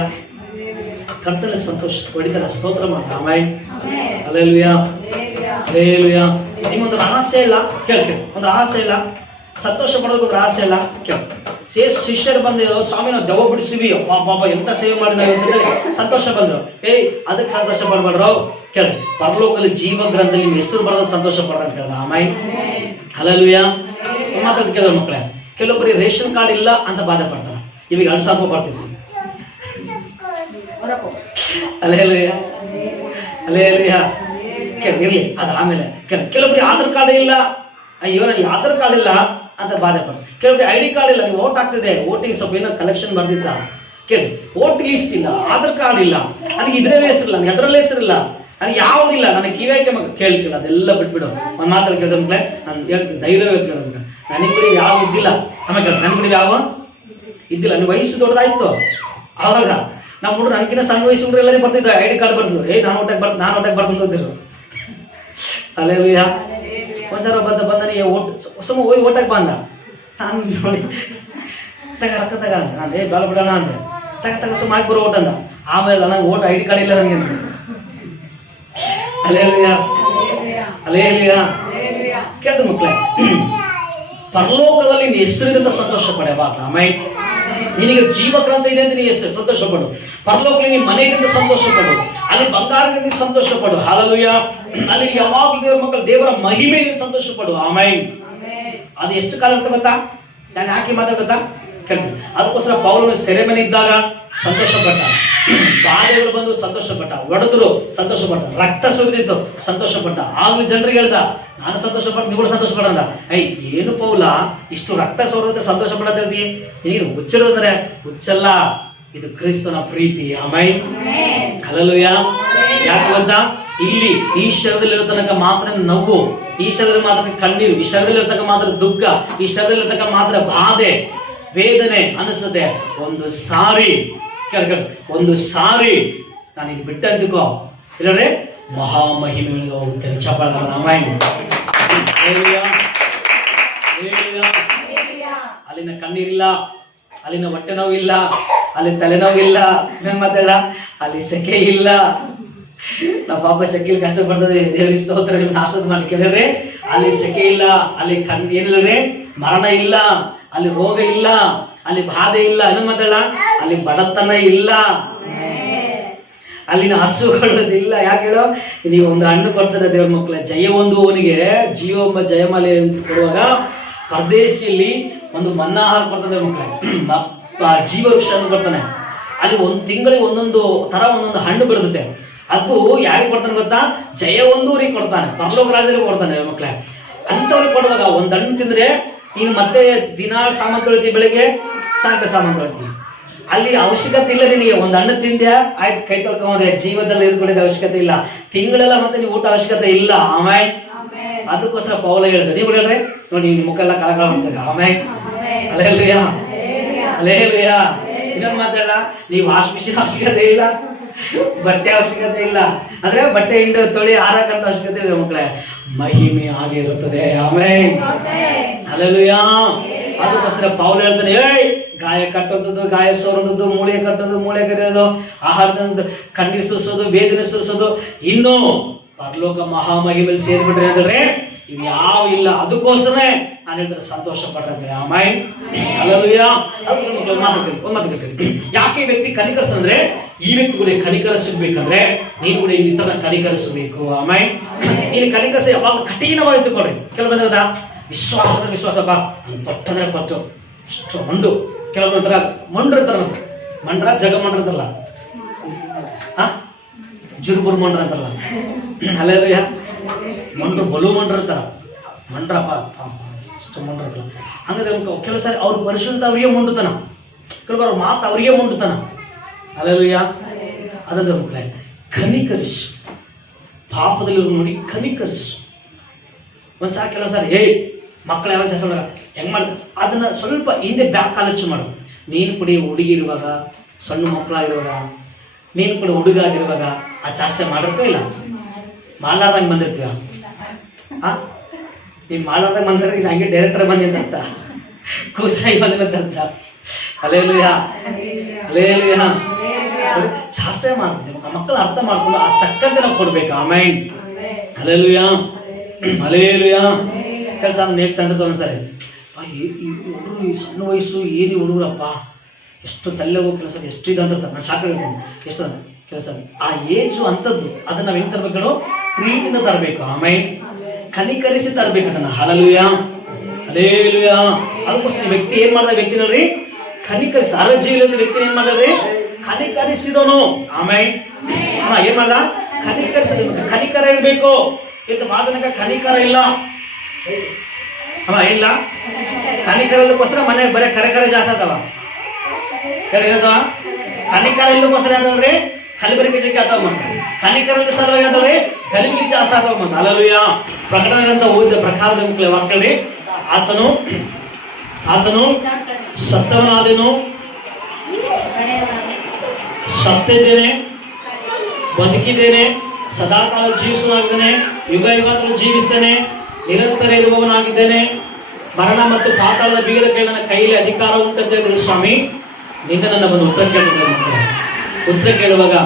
ಕರ್ತನಲ್ಲಿ ಸಂತೋಷ ಹೊಡಿತಾನೆ, ಸ್ತೋತ್ರ ಮಾಡ. ಆಮೇಲೆ ಹಲ್ಲೆಲೂಯಾ. ಹಲ್ಲೆಲೂಯಾ. ನಿಮ್ಗೊಂದು ರಹಸ್ಯ ಇಲ್ಲ, ಕೇಳ್ತೇವೆ. ಒಂದು ರಹಸ್ಯ ಇಲ್ಲ, ಸಂತೋಷ ಪಡೋದಕ್ಕೆ ಒಂದು ರಹಸ್ಯ ಇಲ್ಲ, ಕೇಳ್ತೇವೆ. ಶಿಷ್ಯರು ಬಂದು ಸ್ವಾಮಿ ನಾವು ದೆವ್ವ ಬಿಡಿಸಿವಿ, ಪಾಪ ಎಂತ ಸೇವೆ ಮಾಡಿದ ಸಂತೋಷ ಬಂದ್ರು. ಅದಕ್ಕೆ ಸಂತೋಷ ಪಡ್ಬೇಡ್ರು, ಕೇಳಿ. ಪರಲೋಕದಲ್ಲಿ ಜೀವ ಗ್ರಂಥದಲ್ಲಿ ನಿಮ್ಮ ಹೆಸರು ಬರೋದಕ್ಕೆ ಸಂತೋಷ ಪಡ್ರ ಅಂತ ಹೇಳ್ದ. ಆಮೇಲೆ ಹಲ್ಲೆಲೂಯಾ. ಮಾತಾಡ್ ಕೇಳಿದ್ರು ಮಕ್ಕಳೇ, ಕೆಲವೊಬ್ಬರಿಗೆ ರೇಷನ್ ಕಾರ್ಡ್ ಇಲ್ಲ ಅಂತ ಬಾಧೆ ಪಡ್ತಾರೆ. ಇವಾಗ 2,000 ರೂಪಾಯಿ ಬರ್ತಿದ್ವಿ. Hallelujah, hallelujah. ಇರ್ಲಿ, ಅದು ಆಮೇಲೆ. ಕೆಲವೊಬ್ಬರಿಗೆ ಆಧಾರ್ ಕಾರ್ಡ್ ಇಲ್ಲ, ಅಯ್ಯೋ ನನಗೆ ಆಧಾರ್ ಕಾರ್ಡ್ ಇಲ್ಲ ಅಂತ ಬಾಧೆ ಪಡ್ತಾರೆ. ಕೆಲವೊಬ್ಬರಿಗೆ ID ಕಾರ್ಡ್ ಇಲ್ಲ, ನೀವು ಓಟ್ ಆಗ್ತಿದೆ, ಓಟಿಗೆ ಸ್ವಲ್ಪ ಏನೋ ಕಲೆಕ್ಷನ್ ಬರ್ದಿದ್ದ, ಕೇಳಿ. ಓಟ್ ಲಿಸ್ಟ್ ಇಲ್ಲ, ಆಧಾರ್ ಕಾರ್ಡ್ ಇಲ್ಲ, ನನಗೆ ಇದ್ರಲ್ಲೇ ಹೆಸರಿಲ್ಲ, ನನಗೆ ಅದರಲ್ಲೇ ಹೆಸರಿಲ್ಲ, ನನಗೆ ಯಾವುದಿಲ್ಲ, ನನಗೆ ಕಿವ್ಯಾಕೆ ಕೇಳಿ. ಅದೆಲ್ಲ ಬಿಟ್ಬಿಡು. ಒಂದು ಮಾತಾಡಿ ಕೇಳಿದ ಮಕ್ಕಳೇ, ನಾನು ಹೇಳ್ತೀನಿ, ಧೈರ್ಯ ಹೇಳ್ತೀನಿ. ನನಗೆ ಯಾವ ಇದ್ದಿಲ್ಲ, ಆಮೇಲೆ ನನಗೆ ಯಾವ ಇದ್ದಿಲ್ಲ. ನೀವು ವಯಸ್ಸು ದೊಡ್ಡದಾಯ್ತು, ಆವಾಗ ನಮ್ಮ ಹುಡುಗರು ನನಗಿನ್ನ ಸಣ್ಣ ವಯಸ್ಸು ಹುಡುಗರು ಎಲ್ಲರೂ ಬರ್ತಿದ್ದ, ID ಕಾರ್ಡ್ ಬರ್ತಿದ್ರು. ನಾನು ಒಟ್ಟಾಗಿ ಬರ್ಕೊಂಡು ಹೋಗ್ತಿರು. ಹಲ್ಲೆಲೂಯಾ. ಒಂದ್ಸಲ ಬಂದ ನೀ ಸುಮ್ಮ ಹೋಗಿ ಓಟಾಗಿ ಬಂದ. ನಾನು ನೋಡಿ ರೊಕ್ಕ ತಗ ಅಂತ ನಾನು ಬಾಳ ಬಿಡೋಣ ಅಂದೆ. ತಗ ಸುಮ್ಮ ಹಾಕಿ ಬರೋ ಓಟ್ ಅಂದ. ಆಮೇಲೆ ನಂಗೆ ಓಟ್ ID ಕಾರ್ಡ್ ಇಲ್ಲ ನನಗೆ. Hallelujah, hallelujah. ಕೇಳ್ದ ಮಕ್ಕಳೇ, ಪರಲೋಕದಲ್ಲಿ ನೀನು ಹೆಸರಿನಿಂದ ಸಂತೋಷ ಪಡೆ. ಆಮೇಲೆ ನಿನಗೆ ಜೀವ ಗ್ರಂಥ ಇದೆ ಅಂತ ನೀನು ಸಂತೋಷ ಪಡು. ಪರಲೋಕದಲ್ಲಿ ನೀನು ಮನೆಯಿಂದ ಸಂತೋಷ ಪಡು, ಅಲ್ಲಿ ಬಂಗಾರದಿಂದ ಸಂತೋಷ ಪಡು. ಹಲ್ಲೆಲೂಯಾ. ಅಲ್ಲಿ ಯಾವಾಗಲೂ ದೇವರ ಮಕ್ಕಳು ದೇವರ ಮಹಿಮೆಯಿಂದ ಸಂತೋಷ ಪಡು. ಆಮೇಲೆ ಅದು ಎಷ್ಟು ಕಾಲ ಅಂತ ಗೊತ್ತಾ? ನಾನು ಯಾಕೆ ಮಾತಾಡ್ತಾ ಕೇಳ್ತೀನಿ. ಅದಕ್ಕೋಸ್ಕರ ಪೌಲನು ಸೆರೆಮನೆ ಇದ್ದಾಗ ಸಂತೋಷ ಪಟ್ಟ, ಬಾಧೆಗಳು ಬಂದು ಸಂತೋಷ ಪಟ್ಟ, ಒಡೆದ್ರು ಸಂತೋಷ ಪಟ್ಟ, ರಕ್ತ ಸುರಿದಿತ್ತು ಸಂತೋಷ ಪಟ್ಟ. ಆಗ್ಲೂ ಜನರಿಗೆ ಹೇಳ್ದ, ನಾನು ಸಂತೋಷ ಪಡ್ತ, ನೀವು ಸಂತೋಷ ಪಡಂದ. ಏನು ಪೌಲ ಇಷ್ಟು ರಕ್ತ ಸೋರುತ್ತೆ ಸಂತೋಷ ಪಡೋದು ಹೇಳ್ತಿ? ನೀನು ಹುಚ್ಚಿರೋದ್ರೆ ಹುಚ್ಚಲ್ಲ, ಇದು ಕ್ರಿಸ್ತನ ಪ್ರೀತಿ. ಆಮೇಲೆ ಹಲ್ಲೆಲೂಯಾ. ಯಾಕೆ ಗೊತ್ತಾ? ಇಲ್ಲಿ ಈ ಶರೀರದಲ್ಲಿರೋ ತನಕ ಮಾತ್ರ ನೋವು, ಈ ಶರೀರದಲ್ಲಿ ಮಾತ್ರ ಕಣ್ಣೀರು, ಈ ಶರೀರದಲ್ಲಿ ಇರತಕ್ಕ ಮಾತ್ರ ದುಃಖ, ಈ ಶರೀರದಲ್ಲಿ ಇರತಕ್ಕ ಮಾತ್ರ ಬಾಧೆ ವೇದನೆ ಅನಿಸುತ್ತೆ. ಒಂದು ಸಾರಿ ನಾನು ಇದು ಬಿಟ್ಟ ಅಂದುಕೋ, ಇಲ್ಲರೆ ಮಹಾಮಹಿಮೆಗಳಿಗೆ ಹೋಗುತ್ತೇನೆ. ಚಪ್ಪಾಳ. ಅಲ್ಲಿನ ಕಣ್ಣೀರಿಲ್ಲ, ಅಲ್ಲಿನ ಹೊಟ್ಟೆ ನೋವಿಲ್ಲ, ಅಲ್ಲಿ ತಲೆನೋವಿಲ್ಲ, ಮಾತಾಡ, ಅಲ್ಲಿ ಸೆಕೆ ಇಲ್ಲ. ನಾವು ಪಾಪ ಸೆಕೆಯಲ್ಲಿ ಕಷ್ಟ ಪಡ್ತದೆ, ದೇವರ ಸ್ತೋತ್ರ. ನಿಮ್ಗೆ ಆಶೀರ್ವಾದ ಮಾಡಿ ಕೇಳಿದ್ರೆ, ಅಲ್ಲಿ ಸೆಕೆ ಇಲ್ಲ, ಅಲ್ಲಿ ಏನಿಲ್ಲರೆ ಮರಣ ಇಲ್ಲ, ಅಲ್ಲಿ ರೋಗ ಇಲ್ಲ, ಅಲ್ಲಿ ಬಾಧೆ ಇಲ್ಲ, ಏನು ಮಾತಾಡ, ಅಲ್ಲಿ ಬಡತನ ಇಲ್ಲ, ಅಲ್ಲಿನ ಹಸುಗಳದಿಲ್ಲ. ಯಾಕೆ ಹೇಳೋ? ನೀವು ಒಂದು ಹಣ್ಣು ಕೊಡ್ತಾರೆ ದೇವ್ರ ಮಕ್ಕಳ, ಜಯ ಹೊಂದುವವನಿಗೆ ಜೀವ ಜಯಮಾಲೆ ಅಂತ ಕೊಡುವಾಗ ಪರದೇಶಿಯಲ್ಲಿ ಒಂದು ಮನ್ನಾಹಾರ ಕೊಡ್ತಾನೆ ದೇವ್ರ ಮಕ್ಕಳ, ಜೀವ ವೃಕ್ಷ ಅಂತ ಕೊಡ್ತಾನೆ. ಅಲ್ಲಿ ಒಂದು ತಿಂಗಳಿಗೆ ಒಂದೊಂದು ತರ ಒಂದೊಂದು ಹಣ್ಣು ಬಿಡುತ್ತೆ. ಅದು ಯಾರಿಗೆ ಕೊಡ್ತಾನೆ ಗೊತ್ತಾ? ಜಯ ಹೊಂದುವರಿಗೆ ಕೊಡ್ತಾನೆ, ಪರಲೋಕ ರಾಜರಿಗೆ ಕೊಡ್ತಾನೆ ದೇವ್ರ ಮಕ್ಕಳೇ. ಅಂತವ್ರಿಗೆ ಕೊಡುವಾಗ ಒಂದು ಹಣ್ಣು ತಿಂದ್ರೆ ನೀನು ಮತ್ತೆ ದಿನ ಸಾಮಾನು ತೊಳಿತೀವಿ, ಬೆಳಿಗ್ಗೆ ಸಾಯಂಕಾಲ ಸಾಮಾನು ತೊಳಿತೀವಿ. ಅಲ್ಲಿ ಅವಶ್ಯಕತೆ ಇಲ್ಲ ನಿನಗೆ. ಒಂದು ಹಣ್ಣು ತಿಂದ್ಯಾ ಆಯ್ತು, ಕೈ ತೊಳ್ಕೊಂಡ್ರೆ ಜೀವದಲ್ಲಿ ಇರ್ಕೊಳ್ಳೋದು ಅವಶ್ಯಕತೆ ಇಲ್ಲ. ತಿಂಗಳೆಲ್ಲ ಮತ್ತೆ ನೀವು ಊಟ ಅವಶ್ಯಕತೆ ಇಲ್ಲ. ಆಮೇಲೆ ಅದಕ್ಕೋಸ್ಕರ ಪೌಲ ಹೇಳಿದ್ರೆ, ನೀವು ಹೇಳ್ರೆ ನೋಡಿ ನಿಮ್ಮ ಮುಖ ಎಲ್ಲ ಕಳಕಳ ಮಾಡ್ತಾರೆ. ಆಮೇಲೆ ಹಲ್ಲೆಲೂಯಾ, ಹಲ್ಲೆಲೂಯಾ. ಇನ್ನೊಂದು ಮಾತಾಡ, ನೀವು ವಾಶ್ ಮಿಷಿನ್ ಅವಶ್ಯಕತೆ ಇಲ್ಲ, ಬಟ್ಟೆ ಅವಶ್ಯಕತೆ ಇಲ್ಲ, ಅಂದ್ರೆ ಬಟ್ಟೆ ಹಿಂಡು ತೊಳಿ ಹಾರಕ್ಕಂತ ಅವಶ್ಯಕತೆ ಇದೆ ಮಕ್ಕಳೇ. ಮಹಿಮೆ ಆಗಿರುತ್ತದೆ. ಆಮೇಲೆ ಹಲ್ಲೆಲೂಯಾ. ಅದಕ್ಕೋಸ್ಕರ ಪೌಲ ಹೇಳ್ತಾನೆ, ಗಾಯ ಕಟ್ಟೋದು, ಗಾಯ ಸೋರೋದು, ಮೂಳೆ ಕಟ್ಟೋದು, ಮೂಳೆ ಕರೆಯೋದು, ಆಹಾರದ ಕಣ್ಣೀರು ಸುರಿಸೋದು, ವೇದನೆ ಸುರಿಸೋದು, ಇನ್ನೂ ಪರಲೋಕ ಮಹಾಮಹಿಮೆಯಲ್ಲಿ ಸೇರ್ಬಿಟ್ರೆ ಅಂದ್ರೆ ಇವು ಯಾವ ಇಲ್ಲ. ಅದಕ್ಕೋಸ್ಕರ ನಾನು ಹೇಳ್ತಾರೆ ಸಂತೋಷ ಪಡ್ರೆ. ಆಮೇಲೆ ಹಲ್ಲೆಲೂಯಾ. ಯಾಕೆ ವ್ಯಕ್ತಿ ಕನಿಕರಿಸಂದ್ರೆ, ಈ ವ್ಯಕ್ತಿ ಕೂಡ ಕನಿಕರಿಸಬೇಕಂದ್ರೆ ನೀನು ಕೂಡ ಇತರ ಕನಿಕರಿಸಬೇಕು. ಆಮೇಲೆ ನೀನು ಕನಿಕರಿಸ ಯಾವಾಗ ಕಠಿಣವಾಗಿ ತಿಳ್ಕೊಳ್ಳಿ. ಕೆಲವೊಂದು ವಿಶ್ವಾಸ ಬಾ, ಪಟ್ಟಂದ್ರೆ ಪಟ್ಟು ಇಷ್ಟು ಮಂಡು. ಕೆಲವೊಂದು ತರ ಮಂಡ್ರು ಇರ್ತಾರ, ಮಂಡ್ರ ಜಗ ಮಂಡ್ರ ಇರ್ತಾರಲ್ಲ, ಜುರ್ಬುರ್ ಮಂಡ್ರ ಅಂತಾರಲ್ಲ. ಹಲ್ಲೆಲೂಯಾ. ಮಂಡ್ರು ಬಲು ಮಂಡ್ರ ಇರ್ತಾರ, ಮಂಡ್ರಪ್ಪ ಇಷ್ಟು ಮಂಡ್ರ ಇರ್ತಲ್ಲ. ಹಂಗಾದ್ರೆ ಕೆಲವು ಸಾರಿ ಅವ್ರ ಪರಿಶುದ್ಧ ಅವ್ರಿಗೆ ಮುಂಡುತ್ತಾನ, ಕೆಲವರು ಮಾತು ಅವ್ರಿಗೆ ಮುಂಡುತ್ತಾನ. ಹಲ್ಲೆಲೂಯಾ. ಅದನ್ನ ಮಕ್ಕಳೇ ಕನಿಕರಿಸು, ಪಾಪದಲ್ಲಿ ನೋಡಿ ಕನಿಕರಿಸು. ಒಂದ್ಸಾರಿ ಕೆಲವು ಸಾರಿ ಮಕ್ಕಳು ಯಾವ ಚಾಸ ಹೆಂಗ್ ಮಾಡ್ತಾರೆ ಅದನ್ನ ಸ್ವಲ್ಪ ಹಿಂದೆ ಬ್ಯಾಕ್ ಆಲೋಚನೆ ಮಾಡು. ನೀನು ಕೂಡ ಹುಡುಗಿ ಇರುವಾಗ, ಸಣ್ಣ ಮಕ್ಕಳಾಗಿರುವಾಗ, ನೀನು ಕೂಡ ಹುಡುಗ ಆಗಿರುವಾಗ ಆ ಚಾಷ್ಟೆ ಮಾಡಿರ್ತೀವ ಇಲ್ಲ? ಮಾಡ್ಲಾರ್ದಂಗೆ ಬಂದಿರ್ತೀವ? ನೀನು ಮಾಡ್ಲಾರ್ದಂಗೆ ಬಂದ್ರೆ ನೀನು ಹಂಗೆ ಡೈರೆಕ್ಟರ್ ಬಂದಿದ್ದಂತ, ಖುಷಿಯಾಗಿ ಬಂದಿದ್ದಂತ. Hallelujah, hallelujah. ಚಾಷ್ಟೆ ಮಾಡ್ತೀವಿ. ಮಕ್ಕಳು ಅರ್ಥ ಮಾಡ್ಕೊಂಡು ಆ ತಕ್ಕಂತೆ ನಾವು ಕೊಡ್ಬೇಕು. ಆಮೇಲೆ ಹಲ್ಲೆಲೂಯಾ. ಹಲ್ಲೆಲೂಯಾ. ಕೆಲಸ ಹೇಳ್ತಾ ಇರೋದು ಒಂದ್ಸರಿ ಈ ಹುಡುಗರು ಈ ಸಣ್ಣ ವಯಸ್ಸು ಏನು ಹುಡುಗರಪ್ಪ ಎಷ್ಟು ತಲೆಗೂ ಕೆಲಸ ಎಷ್ಟು ಇದೆ ಅಂತ ನಾನು ಶಾಕ್ ಆಗಿರ್ತೀನಿ. ಎಷ್ಟು ಕೆಲಸ ಆ ಏಜು ಅಂಥದ್ದು ಅದನ್ನ ನಾವು ಹೆಂಗ್ ತರಬೇಕು? ಪ್ರೀತಿಯಿಂದ ತರಬೇಕು. ಆಮೇಲೆ ಕನಿಕರಿಸಿ ತರಬೇಕು ಅದನ್ನ. Hallelujah hallelujah. ಅದಕ್ಕೋಸ್ಕರ ವ್ಯಕ್ತಿ ಏನ್ ಮಾಡ್ದ? ವ್ಯಕ್ತಿ ನೋಡ್ರಿ ಕನಿಕರಿಸಿ ಅರಜೀವಿಯಿಂದ ವ್ಯಕ್ತಿ ಏನ್ ಮಾಡಿದ್ರಿ? ಕನಿಕರಿಸಿದವನು. ಆಮೇಲೆ ಏನ್ ಮಾಡ್ದ? ಕನಿಕರಿಸಿದ. ಕನಿಕರ ಇರ್ಬೇಕು. ಇವತ್ತು ಬಹಳ ಜನಕ್ಕೆ ಕನಿಕರ ಇಲ್ಲ. ಇಲ್ಲ ಕನಿಕರದಕ್ಕೋಸ್ಕರ ಮನೆಗೆ ಬರೀ ಕರೆ ಜಾಸ್ತಿ ಆತವ. ಏನದ ಕನಿಕರ ಇಲ್ಲಕ್ಕೋಸ್ಕರ ಯಾವ್ದವ್ರಿ? ಕಲಿಬರಿಕೆ ಜಗ್ಗೆ ಆತವ. ಕನಿಕರದ ಸಲುವಾಗಿ ಯಾವ್ದವ್ರಿ? ಗಲಿಬಿಲಿ ಜಾಸ್ತಿ ಆತವ. ಹಲ್ಲೆಲೂಯಾ. ಪ್ರಕಟಣೆ ಅಂತ ಓದಿದ ಪ್ರಕಾರದ ಮಕ್ಕಳ ವಾಕ್ಯರಿ ಆತನು ಸತ್ತವನಾದನು, ಸತ್ತಿದ್ದೇನೆ, ಬದುಕಿದ್ದೇನೆ, ಸದಾಕಾಲ ಜೀವಿಸುವಾಗಿದ್ದೇನೆ, ಯುಗ ಯುಗಾಂತರಗಳು ಜೀವಿಸ್ತೇನೆ, ನಿರಂತರ ಇರುವವನಾಗಿದ್ದೇನೆ, ಮರಣ ಮತ್ತು ಪಾತಾಳದ ಬೀಗದ ಕೈ ನನ್ನ ಕೈಯಲ್ಲಿ ಅಧಿಕಾರ ಉಂಟಂತ ಹೇಳಿದ್ರೆ ಸ್ವಾಮಿ, ನಿನ್ನ ನನ್ನ ಬಂದು ಉತ್ತರ ಕೇಳಿದ್ದೇನೆ. ಉತ್ತರ ಕೇಳುವಾಗ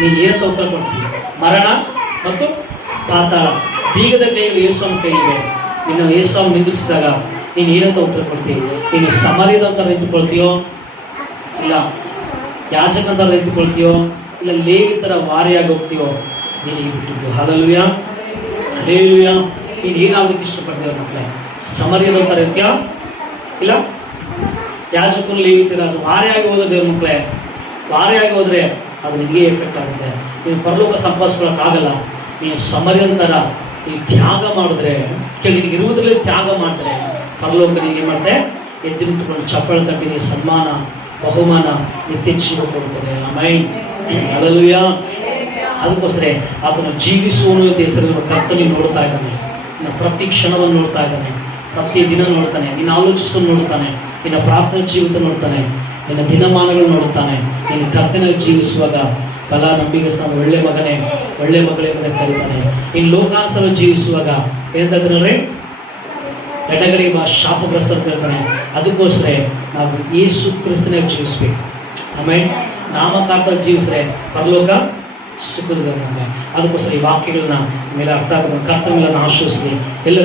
ನೀನು ಏನಂತ ಉತ್ತರ ಕೊಡ್ತೀವಿ? ಮರಣ ಮತ್ತು ಪಾತಾಳ ಬೀಗದ ಕೈಯಲ್ಲಿ ಯೇಸುವಿನ ಕೈಯಿದೆ. ನಿನ್ನ ಯೇಸುವನ್ನು ನಿಂದಿಸಿದಾಗ ನೀನು ಏನಂತ ಉತ್ತರ ಕೊಡ್ತೀವಿ? ನೀನು ಸಮರ್ಯದಂತ ನಿಂತುಕೊಳ್ತೀಯೋ, ಇಲ್ಲ ಯಾಜಕಂತ ನಿಂತುಕೊಳ್ತೀಯೋ, ಇಲ್ಲ ಲೇವಿತರ ವಾರಿಯಾಗಿ ಹೋಗ್ತೀಯೋ? ನೀನು ಈ ಬಿಟ್ಟಿದ್ದು. Hallelujah hallelujah. ನೀನು ಏನಾಗೋದಕ್ಕೆ ಇಷ್ಟಪಡ್ತೀವ ಮಕ್ಕಳೇ? ಸಮರ್ಯದಂತ ರೀತಿಯ, ಇಲ್ಲ ಯಾಜಕರು ಲೇವಿತರ ವಾರಿಯಾಗಿ ಹೋದ ದೇವ್ರ ಮಕ್ಕಳೇ. ವಾರಿಯಾಗಿ ಹೋದ್ರೆ ಅದು ನಿನಗೆ ಎಫೆಕ್ಟ್ ಆಗುತ್ತೆ. ನೀನು ಪರಲೋಕ ಸಂಪಾದಿಸ್ಕೊಳಕ್ಕಾಗಲ್ಲ. ನೀನು ಸಮರ್ಯಂತರ ನೀನು ತ್ಯಾಗ ಮಾಡಿದ್ರೆ, ನಿನಗೆ ಇರುವುದರಲ್ಲಿ ತ್ಯಾಗ ಮಾಡಿದ್ರೆ ಪರಲೋಕ ನಿನಗೆ ಮತ್ತೆ ಎದ್ದು ನಿಂತುಕೊಂಡು ಚಪ್ಪಳ ತಟ್ಟಿ ನೀ ಸನ್ಮಾನ ಬಹುಮಾನ ನಿತ್ಯ ಜೀವ ಕೊಡುತ್ತದೆ. ಆಮೇನ್ ಹಲ್ಲೆಲೂಯಾ. ಅದಕ್ಕೋಸ್ಕರ ಅದನ್ನು ಜೀವಿಸುವನು ಹೆಸರಿನ ಕರ್ತನಿಗೆ ನೋಡ್ತಾ ಇದ್ದಾನೆ. ನಿನ್ನ ಪ್ರತಿ ಕ್ಷಣವನ್ನು ನೋಡ್ತಾ ಇದ್ದಾನೆ, ಪ್ರತಿ ದಿನ ನೋಡ್ತಾನೆ, ನಿನ್ನ ಆಲೋಚಿಸೋದು ನೋಡ್ತಾನೆ, ನಿನ್ನ ಪ್ರಾರ್ಥನಾ ಜೀವಿತ ನೋಡ್ತಾನೆ, ನಿನ್ನ ದಿನಮಾನಗಳು ನೋಡುತ್ತಾನೆ. ನಿನ್ನ ಕರ್ತನಾಗಿ ಜೀವಿಸುವಾಗ ಫಲ ನಂಬಿಕೆ ಒಳ್ಳೆ ಮಗನೇ ಒಳ್ಳೆ ಮಗಳೇ ಅಂತ ಕರೀತಾನೆ. ಇನ್ನು ಲೋಕಾನುಸಾರ ಜೀವಿಸುವಾಗ ಏನಂತಂದ್ರೆ ಎಡಗಡೆ ಶಾಪಗ್ರಸ್ತ ಅಂತ ಹೇಳ್ತಾನೆ. ಅದಕ್ಕೋಸ್ಕರ ನಾವು ಯೇಸು ಕ್ರಿಸ್ತನಾಗಿ ಜೀವಿಸ್ಬೇಕು. ಆಮೇಲೆ ನಾಮಕಾರ್ಥ ಜೀವಿಸ್ರೆ ಪರಲೋಕ ಸಿಕ್ಕುತ್ತದೆ. ಅದಕ್ಕೋಸ್ಕರ ಈ ವಾಕ್ಯಗಳನ್ನ ಮೇಲೆ ಅರ್ಥ ಆಗ್ತದೆ. ಕರ್ತನಗಳನ್ನು ಆಶ್ರಯಿಸಲಿ ಎಲ್ಲರೂ.